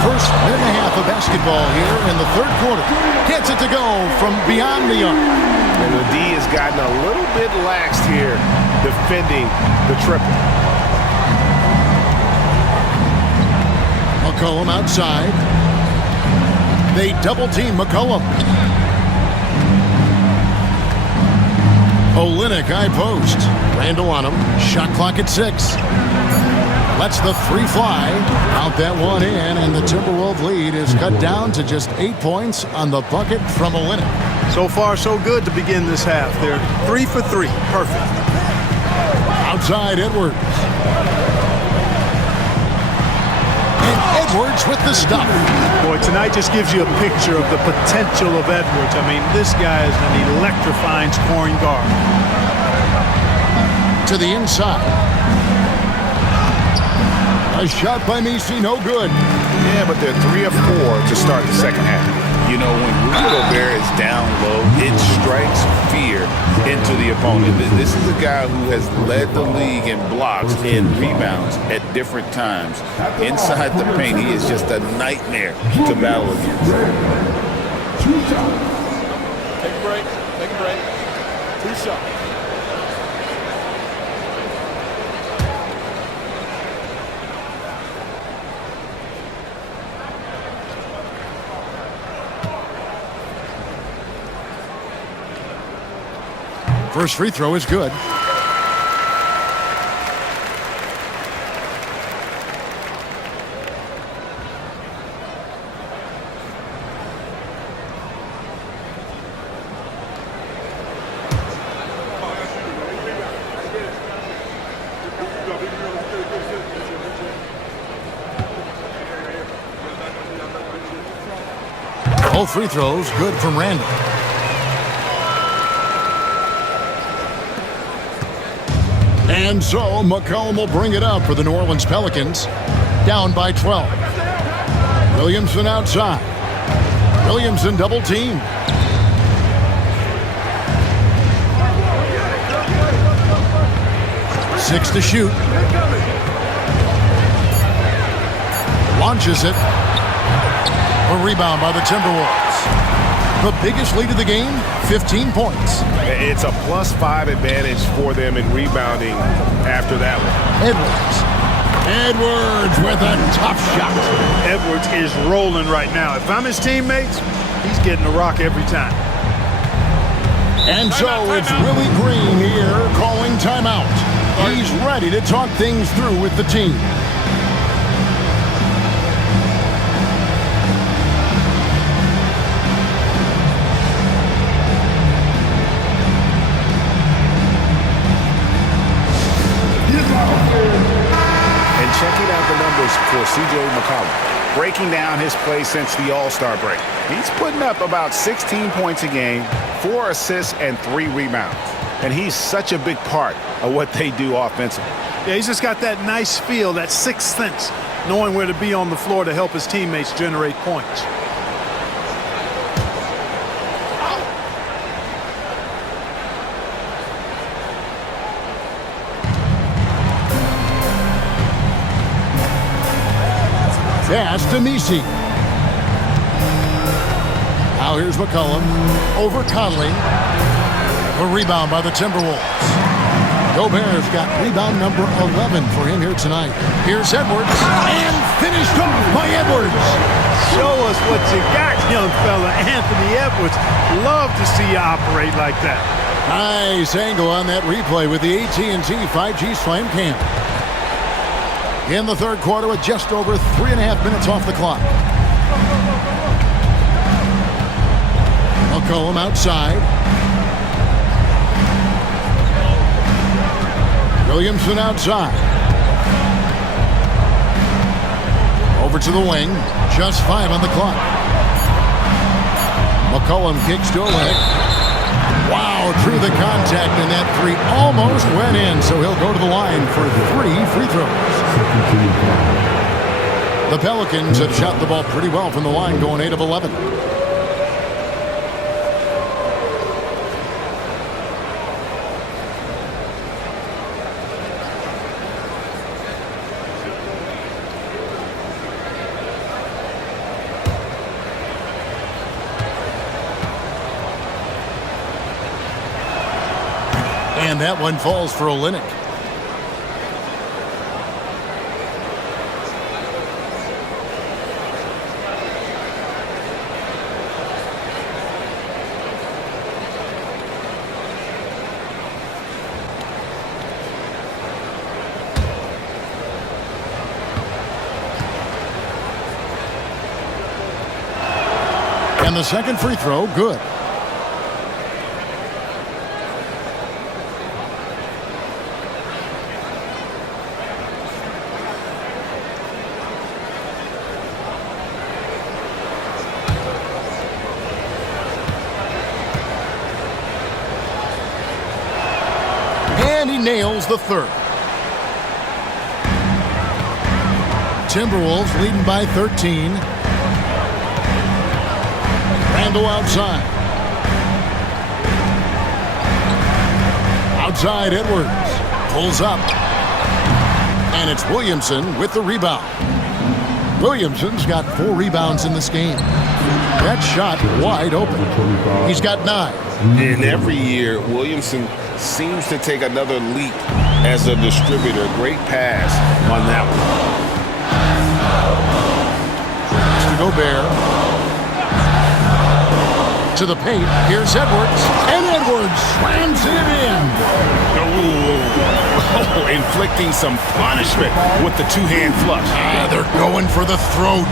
First minute and a half of basketball here in the third quarter. Gets it to go from beyond the arc. And the D has gotten a little bit laxed here defending the triple. McCollum outside. They double-team McCollum. Olynyk high post. Randall on him. Shot clock at 6. Lets the 3 fly. Out that one in, and the Timberwolves lead is cut down to just 8 points on the bucket from Olynyk. So far, so good to begin this half. They're 3 for 3. Perfect. Outside Edwards. And Edwards with the stop. Boy, tonight just gives you a picture of the potential of Edwards. I mean, this guy is an electrifying scoring guard. To the inside. A shot by Messi, no good. Yeah, but they're 3 of 4 to start the second half. You know, when Rudy Gobert is down low, it strikes fear into the opponent. This is a guy who has led the league in blocks and rebounds at different times. Inside the paint, he is just a nightmare to battle against. Take a break. Take a break. 2 shots. First free throw is good. Both free throws good from Randall. And so McCollum will bring it up for the New Orleans Pelicans, down by 12. Williamson outside. Williamson double team. Six to shoot. Launches it. A rebound by the Timberwolves. The biggest lead of the game, 15 points. It's a +5 advantage for them in rebounding after that one. Edwards with a tough shot. Edwards is rolling right now. If I'm his teammates, he's getting the rock every time. And so it's Willie Green here calling timeout. He's ready to talk things through with the team. And checking out the numbers for C.J. McCollum, breaking down his play since the All-Star break. He's putting up about 16 points a game, 4 assists, and 3 rebounds. And he's such a big part of what they do offensively. Yeah, he's just got that nice feel, that sixth sense, knowing where to be on the floor to help his teammates generate points. Pass to Messi. Now here's McCollum over Conley. A rebound by the Timberwolves. Gobert's got rebound number 11 for him here tonight. Here's Edwards, and finished off by Edwards. Show us what you got, young fella. Anthony Edwards. Love to see you operate like that. Nice angle on that replay with the AT&T 5G Slam Cam. In the third quarter with just over 3.5 minutes off the clock. McCollum outside. Williamson outside. Over to the wing. Just 5 on the clock. McCollum kicks to Olynyk. Wow, through the contact, and that 3 almost went in, so he'll go to the line for 3 free throws. The Pelicans have shot the ball pretty well from the line, going 8 of 11. And that one falls for Olynyk. And the second free throw, good. And he nails the third. Timberwolves leading by 13. Randall outside. Outside Edwards. Pulls up. And it's Williamson with the rebound. Williamson's got 4 rebounds in this game. That shot wide open. He's got 9. And every year, Williamson seems to take another leap as a distributor. Great pass on that one. To Gobert. To the paint. Here's Edwards. And Edwards slams it in. Oh, inflicting some punishment with the two-hand flush. They're going for the throat.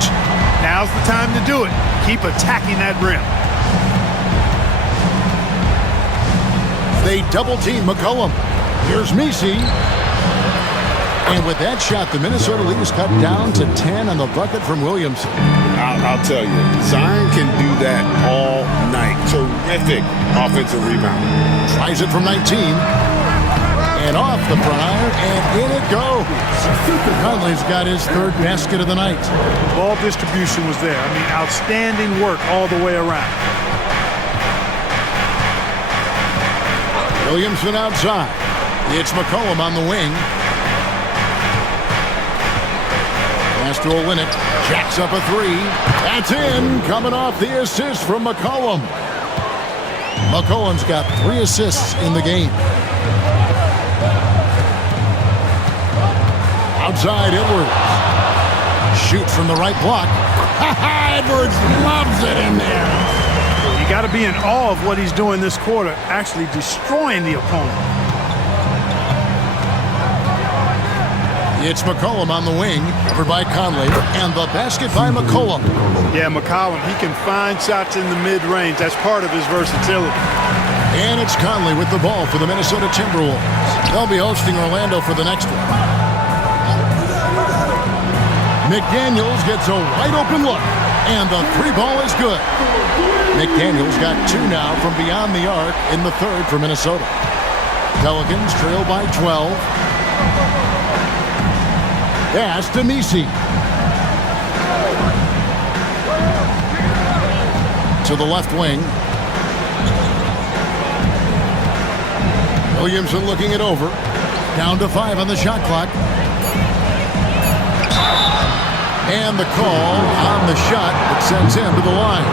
Now's the time to do it. Keep attacking that rim. They double-team McCollum. Here's Messi. And with that shot, the Minnesota lead is cut down to 10 on the bucket from Williamson. I'll tell you, Zion can do that all night. Terrific offensive rebound. Tries it from 19. And off the prior, and in it goes. Conley's got his third basket of the night. Ball distribution was there. I mean, outstanding work all the way around. Williamson outside. It's McCollum on the wing. Pass to Olynyk. Jacks up a three. That's in. Coming off the assist from McCollum. McCollum's got 3 assists in the game. Outside Edwards. Shoots from the right block. Edwards loves it in there. You got to be in awe of what he's doing this quarter, actually destroying the opponent. It's McCollum on the wing, covered by Conley, and the basket by McCollum. Yeah, McCollum, he can find shots in the mid-range. That's part of his versatility. And it's Conley with the ball for the Minnesota Timberwolves. They'll be hosting Orlando for the next one. McDaniels gets a wide-open look, and the 3 ball is good. McDaniels got 2 now from beyond the arc in the 3rd for Minnesota. Pelicans trail by 12. Pass to Messi. To the left wing. Williamson looking it over. Down to 5 on the shot clock. And the call on the shot that sends him to the line.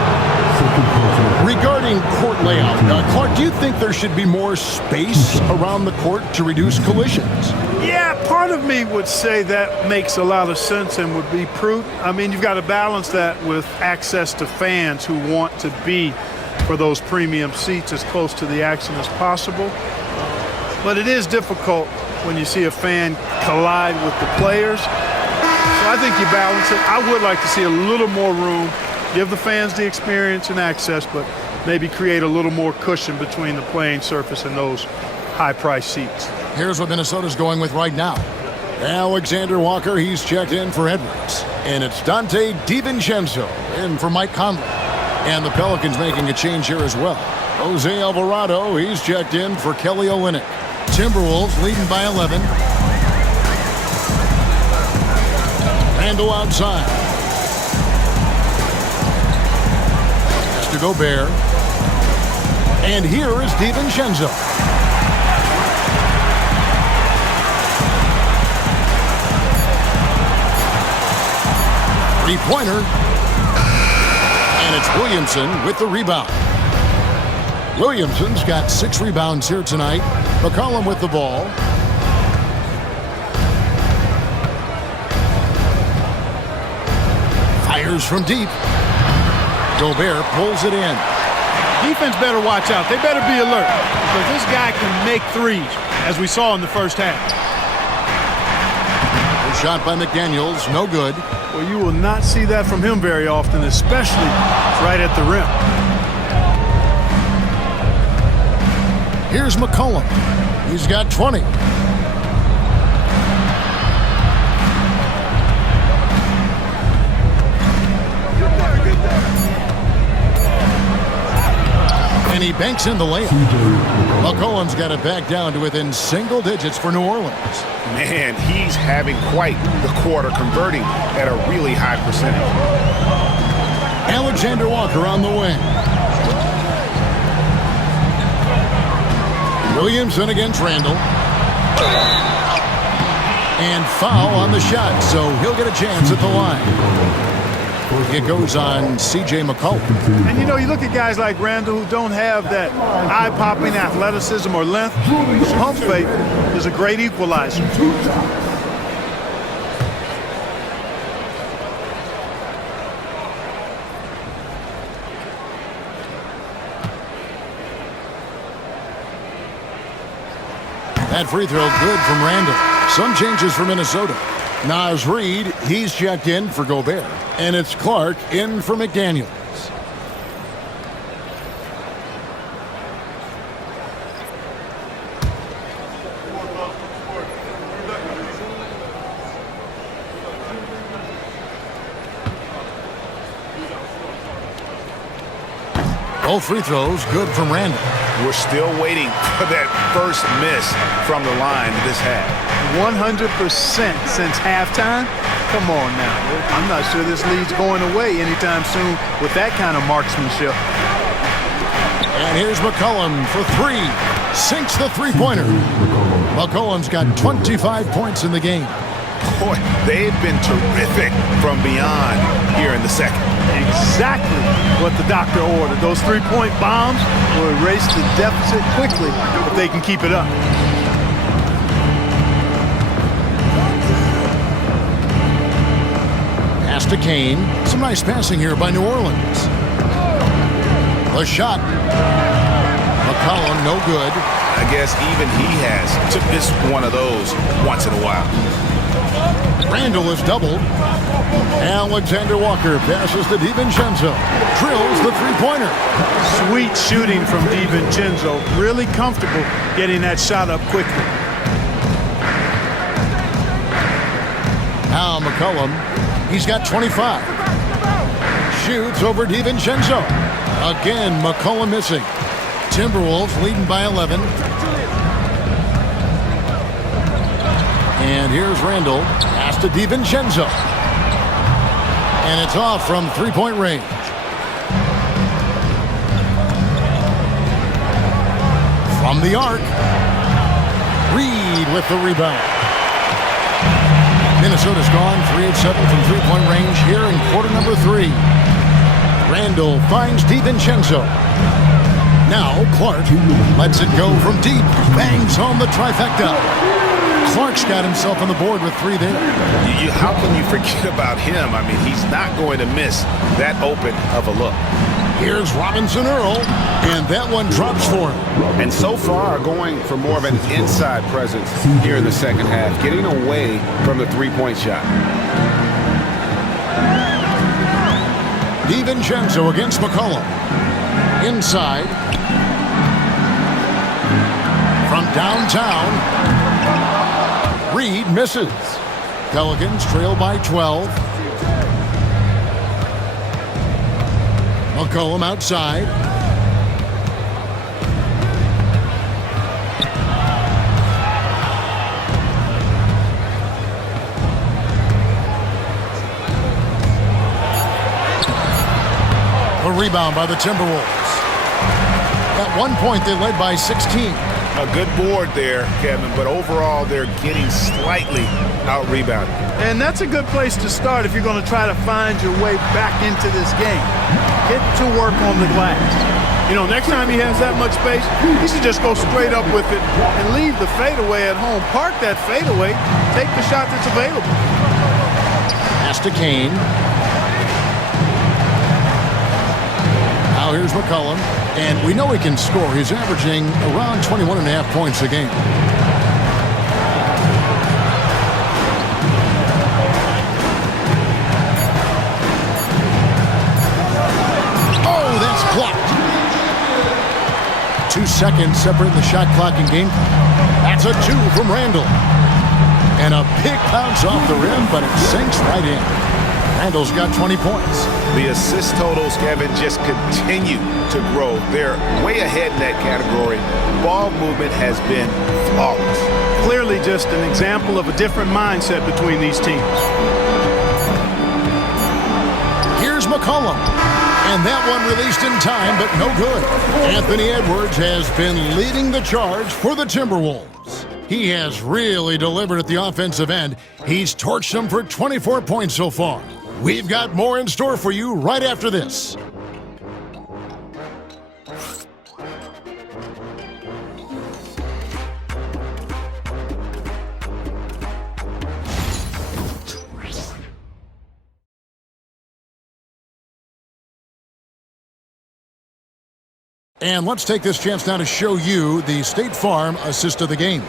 Regarding court layout, Clark, do you think there should be more space around the court to reduce collisions? Yeah, part of me would say that makes a lot of sense and would be prudent. I mean, you've got to balance that with access to fans who want to be for those premium seats as close to the action as possible. But it is difficult when you see a fan collide with the players. So I think you balance it. I would like to see a little more room, give the fans the experience and access, but maybe create a little more cushion between the playing surface and those high-priced seats. Here's what Minnesota's going with right now. Alexander Walker, he's checked in for Edwards. And it's Dante DiVincenzo in for Mike Conley. And the Pelicans making a change here as well. Jose Alvarado, he's checked in for Kelly Olynyk. Timberwolves leading by 11. Randall outside. Pass to Gobert. And here is DiVincenzo. Three-pointer. And it's Williamson with the rebound. Williamson's got 6 rebounds here tonight. McCollum with the ball. Fires from deep. Gobert pulls it in. Defense better watch out. They better be alert because this guy can make threes, as we saw in the first half. The shot by McDaniels, no good. Well, you will not see that from him very often, especially right at the rim. Here's McCollum. He's got 20. And he banks in the layup. McCollum's got it back down to within single digits for New Orleans. Man, he's having quite the quarter, converting at a really high percentage. Alexander Walker on the wing. Williamson against Randall. And foul on the shot, so he'll get a chance at the line. It goes on C.J. McCollum. And, you know, you look at guys like Randall who don't have that eye-popping athleticism or length. Pump fake is a great equalizer. That free throw good from Randall. Some changes for Minnesota. Naz Reid, he's checked in for Gobert. And it's Clark in for McDaniels. Both free throws good from Randall. We're still waiting for that first miss from the line this half. 100% since halftime? Come on now. I'm not sure this lead's going away anytime soon with that kind of marksmanship. And here's McCollum for 3. Sinks the three-pointer. McCollum's got 25 points in the game. Boy, they've been terrific from beyond here in the second. Exactly what the doctor ordered. Those three-point bombs will erase the deficit quickly if they can keep it up. Pass to Kane. Some nice passing here by New Orleans. The shot. McCollum, no good. I guess even he has to miss one of those once in a while. Randall is doubled. Alexander Walker passes to DiVincenzo. Drills the three-pointer. Sweet shooting from DiVincenzo. Really comfortable getting that shot up quickly. Now McCollum, he's got 25. Shoots over DiVincenzo. Again, McCollum missing. Timberwolves leading by 11. And here's Randall. Pass to DiVincenzo. And it's off from three-point range. From the arc. Reed with the rebound. Minnesota's gone 3-7 from three-point range here in quarter number 3. Randall finds DiVincenzo. Now Clark lets it go from deep. Bangs home the trifecta. Clark's got himself on the board with 3 there. How can you forget about him? I mean, he's not going to miss that open of a look. Here's Robinson Earl, and that one drops for him. And so far, going for more of an inside presence here in the second half, getting away from the three-point shot. DiVincenzo against McCollum. Inside. From downtown. Reed misses. Pelicans trail by 12. McCollum outside. A rebound by the Timberwolves. At one point, they led by 16. A good board there, Kevin, but overall they're getting slightly out-rebounded. And that's a good place to start if you're going to try to find your way back into this game. Get to work on the glass. You know, next time he has that much space, he should just go straight up with it and leave the fadeaway at home. Park that fadeaway, take the shot that's available. Pass to Kane. Now here's McCollum. And we know he can score. He's averaging around 21.5 points a game. Oh, that's blocked. 2 seconds separating the shot clock and game clock. That's a 2 from Randall. And a big bounce off the rim, but it sinks right in. Randall's got 20 points. The assist totals, Kevin, just continue to grow. They're way ahead in that category. Ball movement has been flawless. Clearly just an example of a different mindset between these teams. Here's McCollum. And that one released in time, but no good. Anthony Edwards has been leading the charge for the Timberwolves. He has really delivered at the offensive end. He's torched them for 24 points so far. We've got more in store for you right after this. And let's take this chance now to show you the State Farm assist of the game.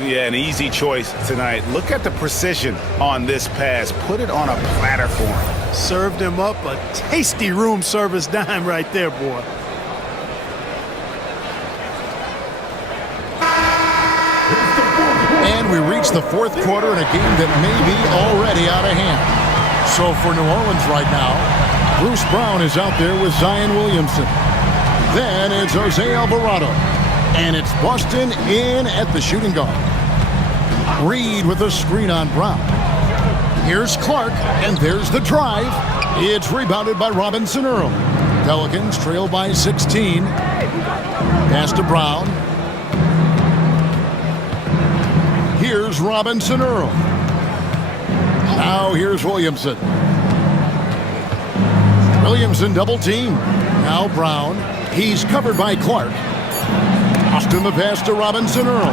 Yeah, an easy choice tonight. Look at the precision on this pass. Put it on a platter for him. Served him up a tasty room service dime right there, boy. And we reach the fourth quarter in a game that may be already out of hand. So for New Orleans right now, Bruce Brown is out there with Zion Williamson. Then it's Jose Alvarado. And it's Boston in at the shooting guard. Reed with a screen on Brown. Here's Clark, and there's the drive. It's rebounded by Robinson Earl. Pelicans trail by 16. Pass to Brown. Here's Robinson Earl. Now here's Williamson. Williamson double team. Now Brown. He's covered by Clark. Austin the pass to Robinson Earl.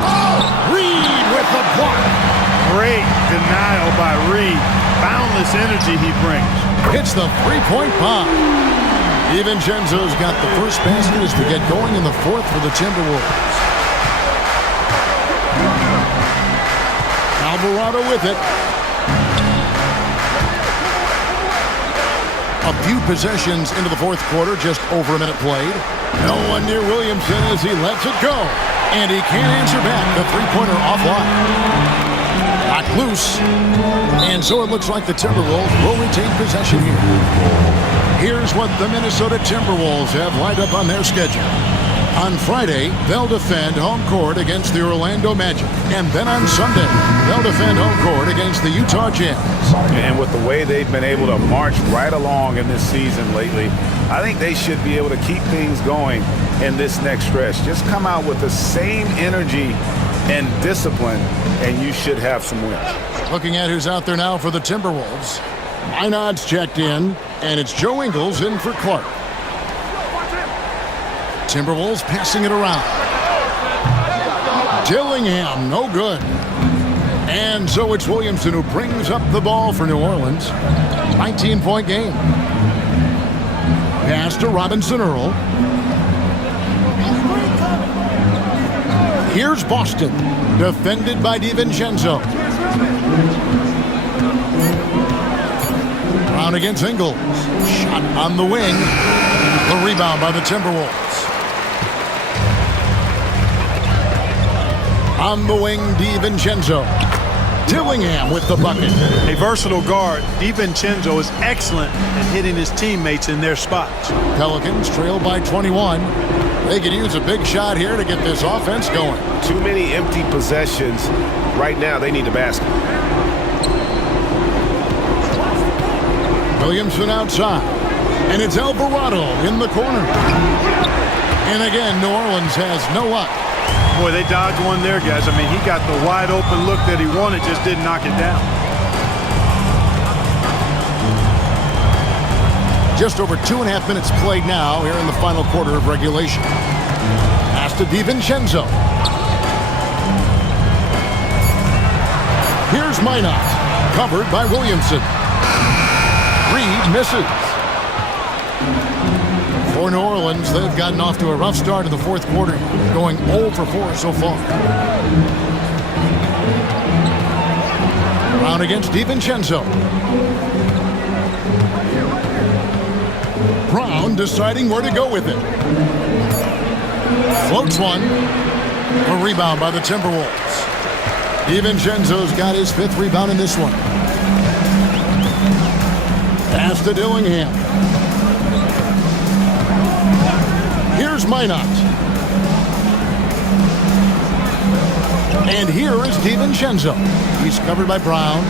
Reed with the block. Great denial by Reed. Boundless energy he brings. Hits the three-point bomb. DiVincenzo's got the first basket as we get going in the fourth for the Timberwolves. Alvarado with it. A few possessions into the fourth quarter, just over a minute played. No one near Williamson as he lets it go. And he can't answer back. The three-pointer offline. Knocked loose. And so it looks like the Timberwolves will retain possession here. Here's what the Minnesota Timberwolves have lined up on their schedule. On Friday, they'll defend home court against the Orlando Magic. And then on Sunday, they'll defend home court against the Utah Jazz. And with the way they've been able to march right along in this season lately, I think they should be able to keep things going in this next stretch. Just come out with the same energy and discipline, and you should have some wins. Looking at who's out there now for the Timberwolves. Minod's checked in, and it's Joe Ingles in for Clark. Timberwolves passing it around. Dillingham, no good. And so it's Williamson who brings up the ball for New Orleans. 19-point game. Pass to Robinson Earl. Here's Boston, defended by DiVincenzo. Brown against Ingles. Shot on the wing. The rebound by the Timberwolves. On the wing, DiVincenzo. Dillingham with the bucket. A versatile guard, DiVincenzo is excellent at hitting his teammates in their spots. Pelicans trail by 21. They could use a big shot here to get this offense going. Too many empty possessions. Right now, they need a basket. Williamson outside. And it's Alvarado in the corner. And again, New Orleans has no luck. Boy, they dodged one there, guys. I mean, he got the wide open look that he wanted, just didn't knock it down. Just over 2.5 minutes played now here in the final quarter of regulation. Pass to DiVincenzo. Here's Minot, covered by Williamson. Reed misses. For New Orleans, they've gotten off to a rough start in the fourth quarter, going 0 for 4 so far. Brown against DiVincenzo. Brown deciding where to go with it. Floats one. A rebound by the Timberwolves. DiVincenzo's got his 5th rebound in this one. Pass to Dillingham. Here's Minot. And here is DiVincenzo. He's covered by Brown.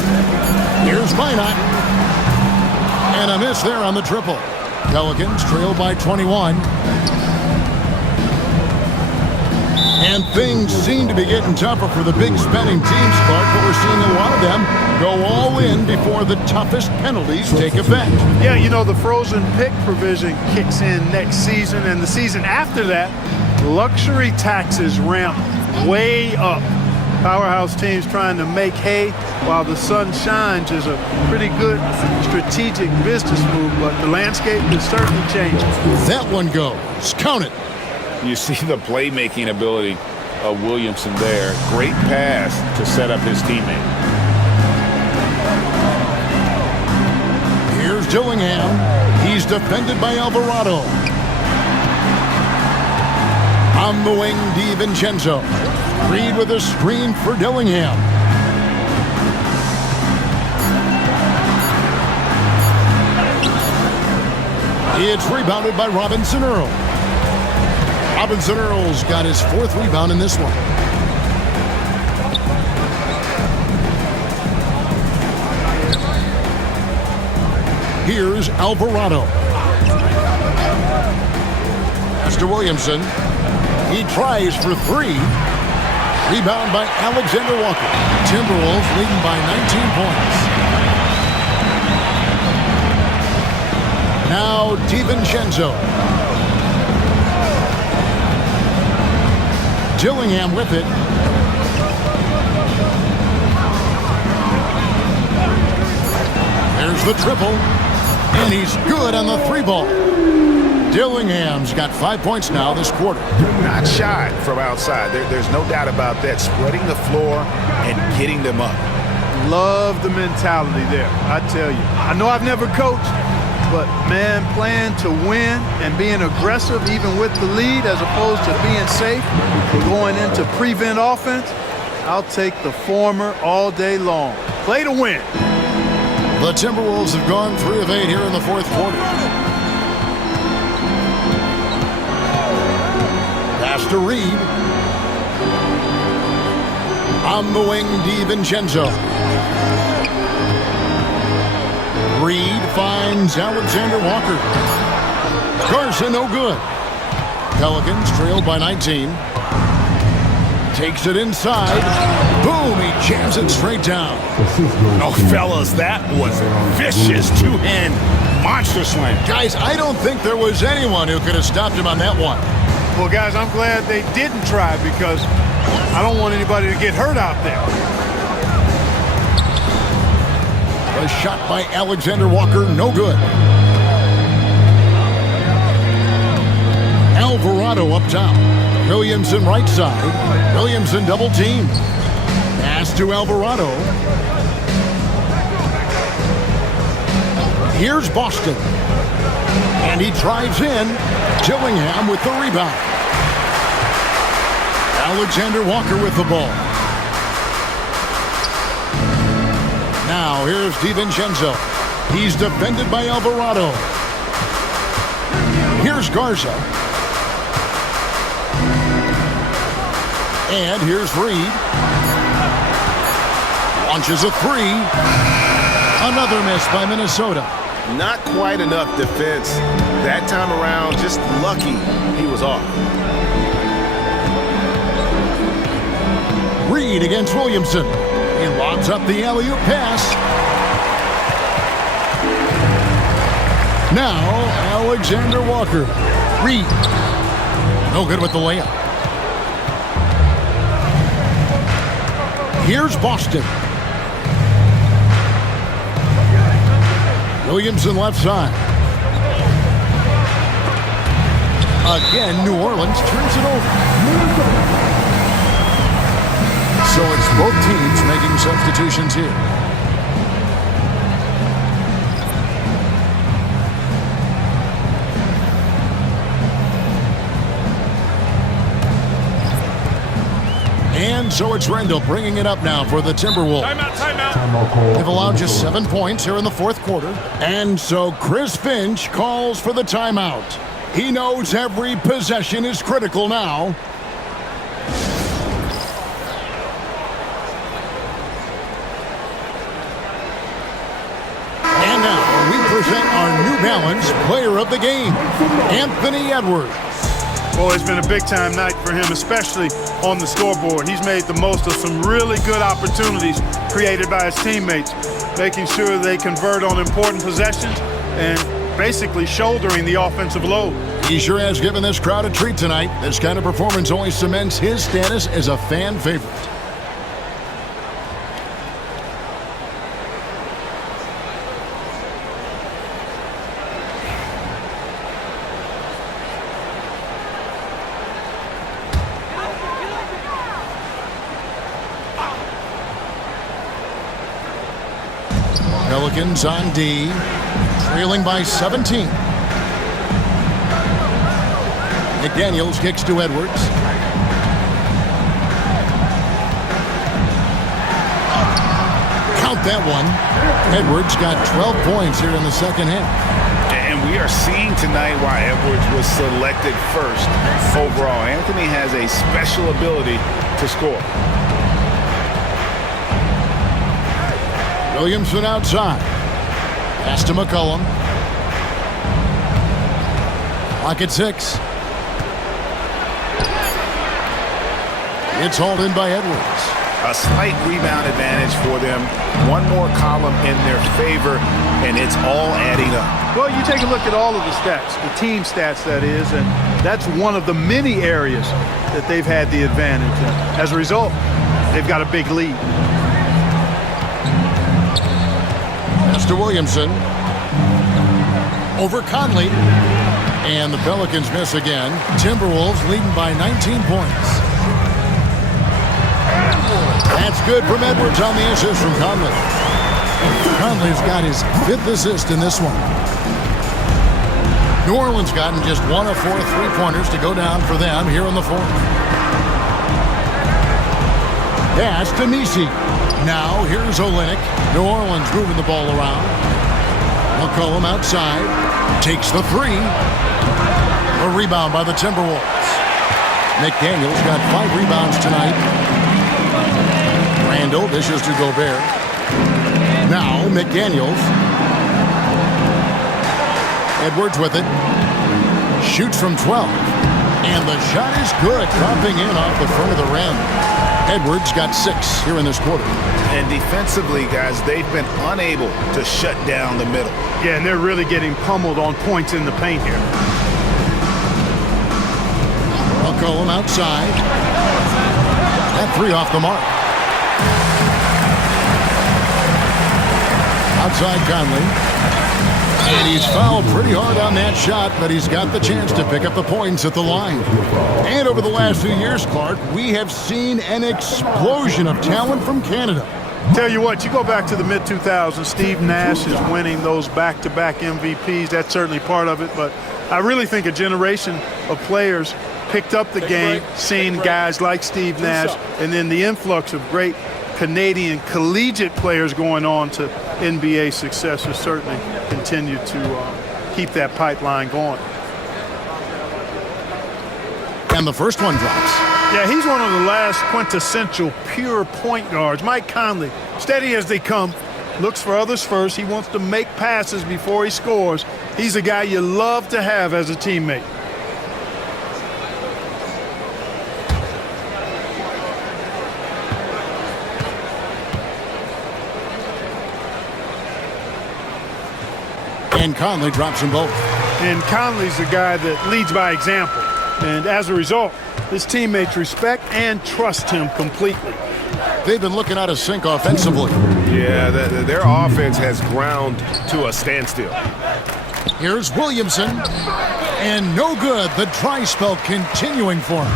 Here's Minot. And a miss there on the triple. Pelicans trail by 21. And things seem to be getting tougher for the big spending teams, Clark, but we're seeing a lot of them go all in before the toughest penalties take effect. Yeah, you know, the frozen pick provision kicks in next season, and the season after that, luxury taxes ramp way up. Powerhouse teams trying to make hay while the sun shines is a pretty good strategic business move, but the landscape is certainly changing. That one goes. Count it. You see the playmaking ability of Williamson there. Great pass to set up his teammate. Here's Dillingham. He's defended by Alvarado. On the wing, DiVincenzo. Reed with a screen for Dillingham. It's rebounded by Robinson Earl. Robinson Earl's got his 4th rebound in this one. Here's Alvarado. Pass to Williamson. He tries for 3. Rebound by Alexander Walker. Timberwolves leading by 19 points. Now DiVincenzo. Dillingham with it. There's the triple. And he's good on the 3-ball. Dillingham's got 5 points now this quarter. Not shy from outside. There's no doubt about that. Spreading the floor and getting them up. Love the mentality there, I tell you. I know I've never coached, but, man, playing to win and being aggressive even with the lead as opposed to being safe, going into prevent offense, I'll take the former all day long. Play to win. The Timberwolves have gone 3 of 8 here in the fourth quarter. Pass to Reed. On the wing, DiVincenzo. Reed finds Alexander Walker. Garza no good. Pelicans trailed by 19. Takes it inside. Boom, he jams it straight down. Oh, fellas, that was vicious two-hand monster slam. Guys, I don't think there was anyone who could have stopped him on that one. Well, guys, I'm glad they didn't try because I don't want anybody to get hurt out there. A shot by Alexander Walker, no good. Alvarado up top. Williamson right side. Williamson double team. Pass to Alvarado. Here's Boston. And he drives in. Dillingham with the rebound. Alexander Walker with the ball. Now here's DiVincenzo. He's defended by Alvarado. Here's Garza. And here's Reed. Launches a 3. Another miss by Minnesota. Not quite enough defense. That time around, just lucky he was off. Reed against Williamson. He lobs up the alley-oop pass. Now, Alexander Walker. Reed. No good with the layup. Here's Boston. Williamson left side. Again, New Orleans turns it over. So it's both teams making substitutions here. And so it's Randall bringing it up now for the Timberwolves. Timeout. They've allowed just 7 points here in the fourth quarter. And so Chris Finch calls for the timeout. He knows every possession is critical now. And now we present our New Balance player of the game, Anthony Edwards. Boy, it's been a big-time night for him, especially on the scoreboard. He's made the most of some really good opportunities created by his teammates, making sure they convert on important possessions and basically shouldering the offensive load. He sure has given this crowd a treat tonight. This kind of performance only cements his status as a fan favorite. Pelicans on D, trailing by 17. McDaniels kicks to Edwards. Count that one. Edwards got 12 points here in the second half. And we are seeing tonight why Edwards was selected first overall. Anthony has a special ability to score. Williamson outside. Pass to McCollum. Clock at 6. It's hauled in by Edwards. A slight rebound advantage for them. One more column in their favor, and it's all adding up. Well, you take a look at all of the stats, the team stats, that is, and that's one of the many areas that they've had the advantage. As a result, they've got a big lead. Mr. Williamson over Conley, and the Pelicans miss again. Timberwolves leading by 19 points. That's good from Edwards on the assist from Conley. Conley's got his 5th assist in this one. New Orleans gotten just 1 of 4 3-pointers to go down for them here in the 4th. Pass to Messi. Now here's Olynyk. New Orleans moving the ball around. McCollum outside. Takes the 3. A rebound by the Timberwolves. McDaniels got 5 rebounds tonight. Randall dishes to Gobert. Now McDaniels. Edwards with it. Shoots from 12. And the shot is good. Dropping in off the front of the rim. Edwards got 6 here in this quarter. And defensively, guys, they've been unable to shut down the middle. Yeah, and they're really getting pummeled on points in the paint here. McCollum outside. That 3 off the mark. Outside Conley. And he's fouled pretty hard on that shot, but he's got the chance to pick up the points at the line. And over the last few years, Clark, we have seen an explosion of talent from Canada. Tell you what, you go back to the mid-2000s, Steve Nash is winning those back-to-back MVPs. That's certainly part of it, but I really think a generation of players picked up the game, seeing guys like Steve Nash, and then the influx of great Canadian collegiate players going on to NBA success has certainly continued to keep that pipeline going. And the first one drops. Yeah, he's one of the last quintessential pure point guards. Mike Conley, steady as they come, looks for others first. He wants to make passes before he scores. He's a guy you love to have as a teammate. And Conley drops them both. And Conley's the guy that leads by example. And as a result, his teammates respect and trust him completely. They've been looking out of sync offensively. Yeah, their offense has ground to a standstill. Here's Williamson. And no good. The dry spell continuing for him.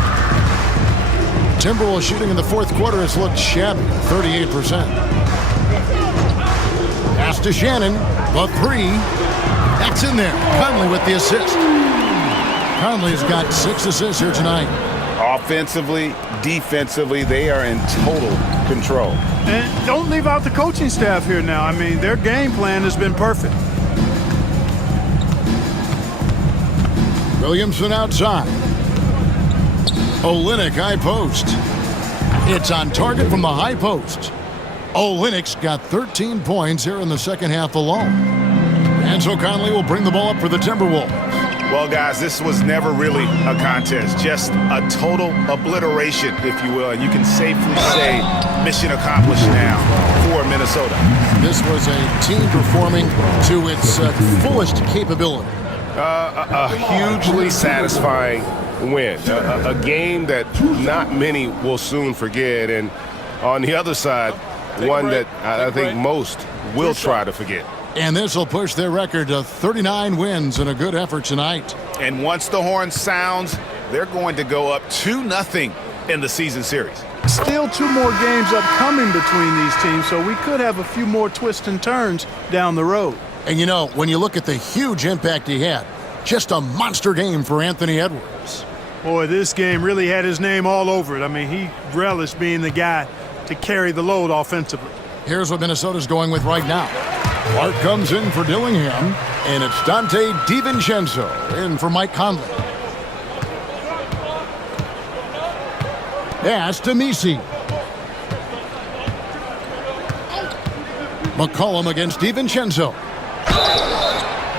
Timberwolves shooting in the 4th quarter has looked shabby, 38%. Pass to Shannon. The 3. That's in there. Conley with the assist. Conley's got 6 assists here tonight. Offensively, defensively, they are in total control. And don't leave out the coaching staff here now. I mean, their game plan has been perfect. Williamson outside. Olynyk high post. It's on target from the high post. Olynyk's got 13 points here in the second half alone. And so Conley will bring the ball up for the Timberwolves. Well, guys, this was never really a contest, just a total obliteration, if you will. And you can safely say mission accomplished now for Minnesota. This was a team performing to its fullest capability. A hugely satisfying win. A game that not many will soon forget. And on the other side, one that I think most will try to forget. And this will push their record to 39 wins and a good effort tonight. And once the horn sounds, they're going to go up 2-0 in the season series. Still 2 more games upcoming between these teams, so we could have a few more twists and turns down the road. And you know, when you look at the huge impact he had, just a monster game for Anthony Edwards. Boy, this game really had his name all over it. I mean, he relished being the guy to carry the load offensively. Here's what Minnesota's going with right now. Clark comes in for Dillingham, and it's Dante DiVincenzo in for Mike Conley. Pass to Messi. McCollum against DiVincenzo.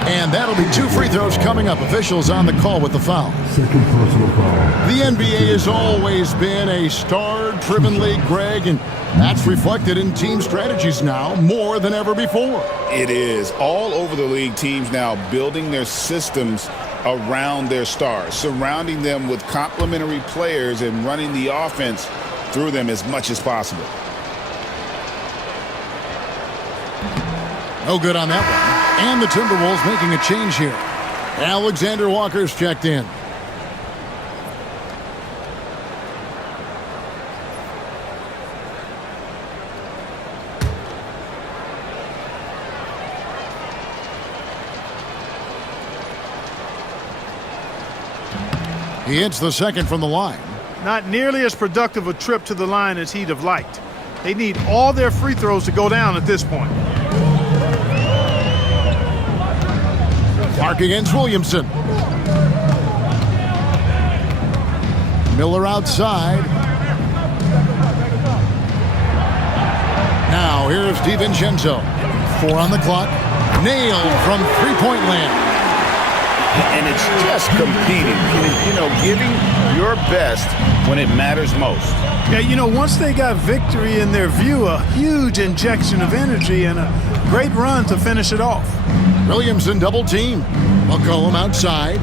And that'll be 2 free throws coming up. Officials on the call with the foul. Second personal foul. The NBA has always been a star-driven league, Greg, and that's reflected in team strategies now more than ever before. It is. All over the league, teams now building their systems around their stars, surrounding them with complementary players and running the offense through them as much as possible. No good on that one. And the Timberwolves making a change here. Alexander Walker's checked in. He hits the second from the line. Not nearly as productive a trip to the line as he'd have liked. They need all their free throws to go down at this point. Clark against Williamson. Miller outside. Now here's DiVincenzo. 4 on the clock. Nailed from three-point land. And it's just competing, giving your best when it matters most. Yeah, once they got victory in their view, a huge injection of energy and a great run to finish it off. Williamson double team. McCollum outside.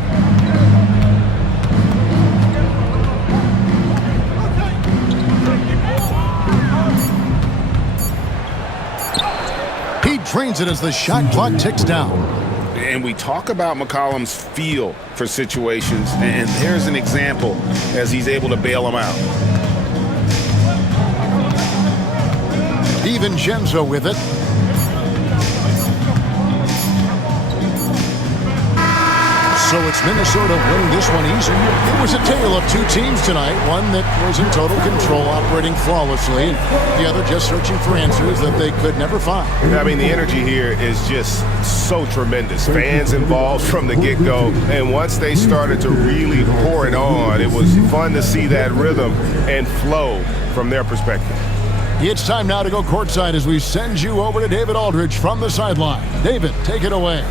He drains it as the shot clock ticks down. And we talk about McCollum's feel for situations, and there's an example as he's able to bail them out. DiVincenzo with it. So it's Minnesota winning this one easy. It was a tale of 2 teams tonight. One that was in total control, operating flawlessly, and the other just searching for answers that they could never find. I mean, the energy here is just so tremendous. Fans involved from the get-go, and once they started to really pour it on, it was fun to see that rhythm and flow from their perspective. It's time now to go courtside as we send you over to David Aldridge from the sideline. David, take it away.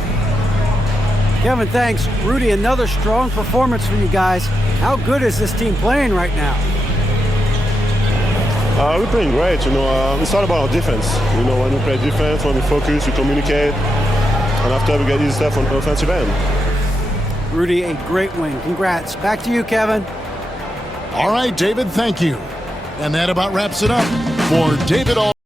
Kevin, thanks. Rudy, another strong performance from you guys. How good is this team playing right now? We're playing great. It's all about our defense. When we play defense, when we focus, we communicate, and after we get easy stuff on the offensive end. Rudy, a great win. Congrats. Back to you, Kevin. All right, David, thank you. And that about wraps it up for David Aldridge.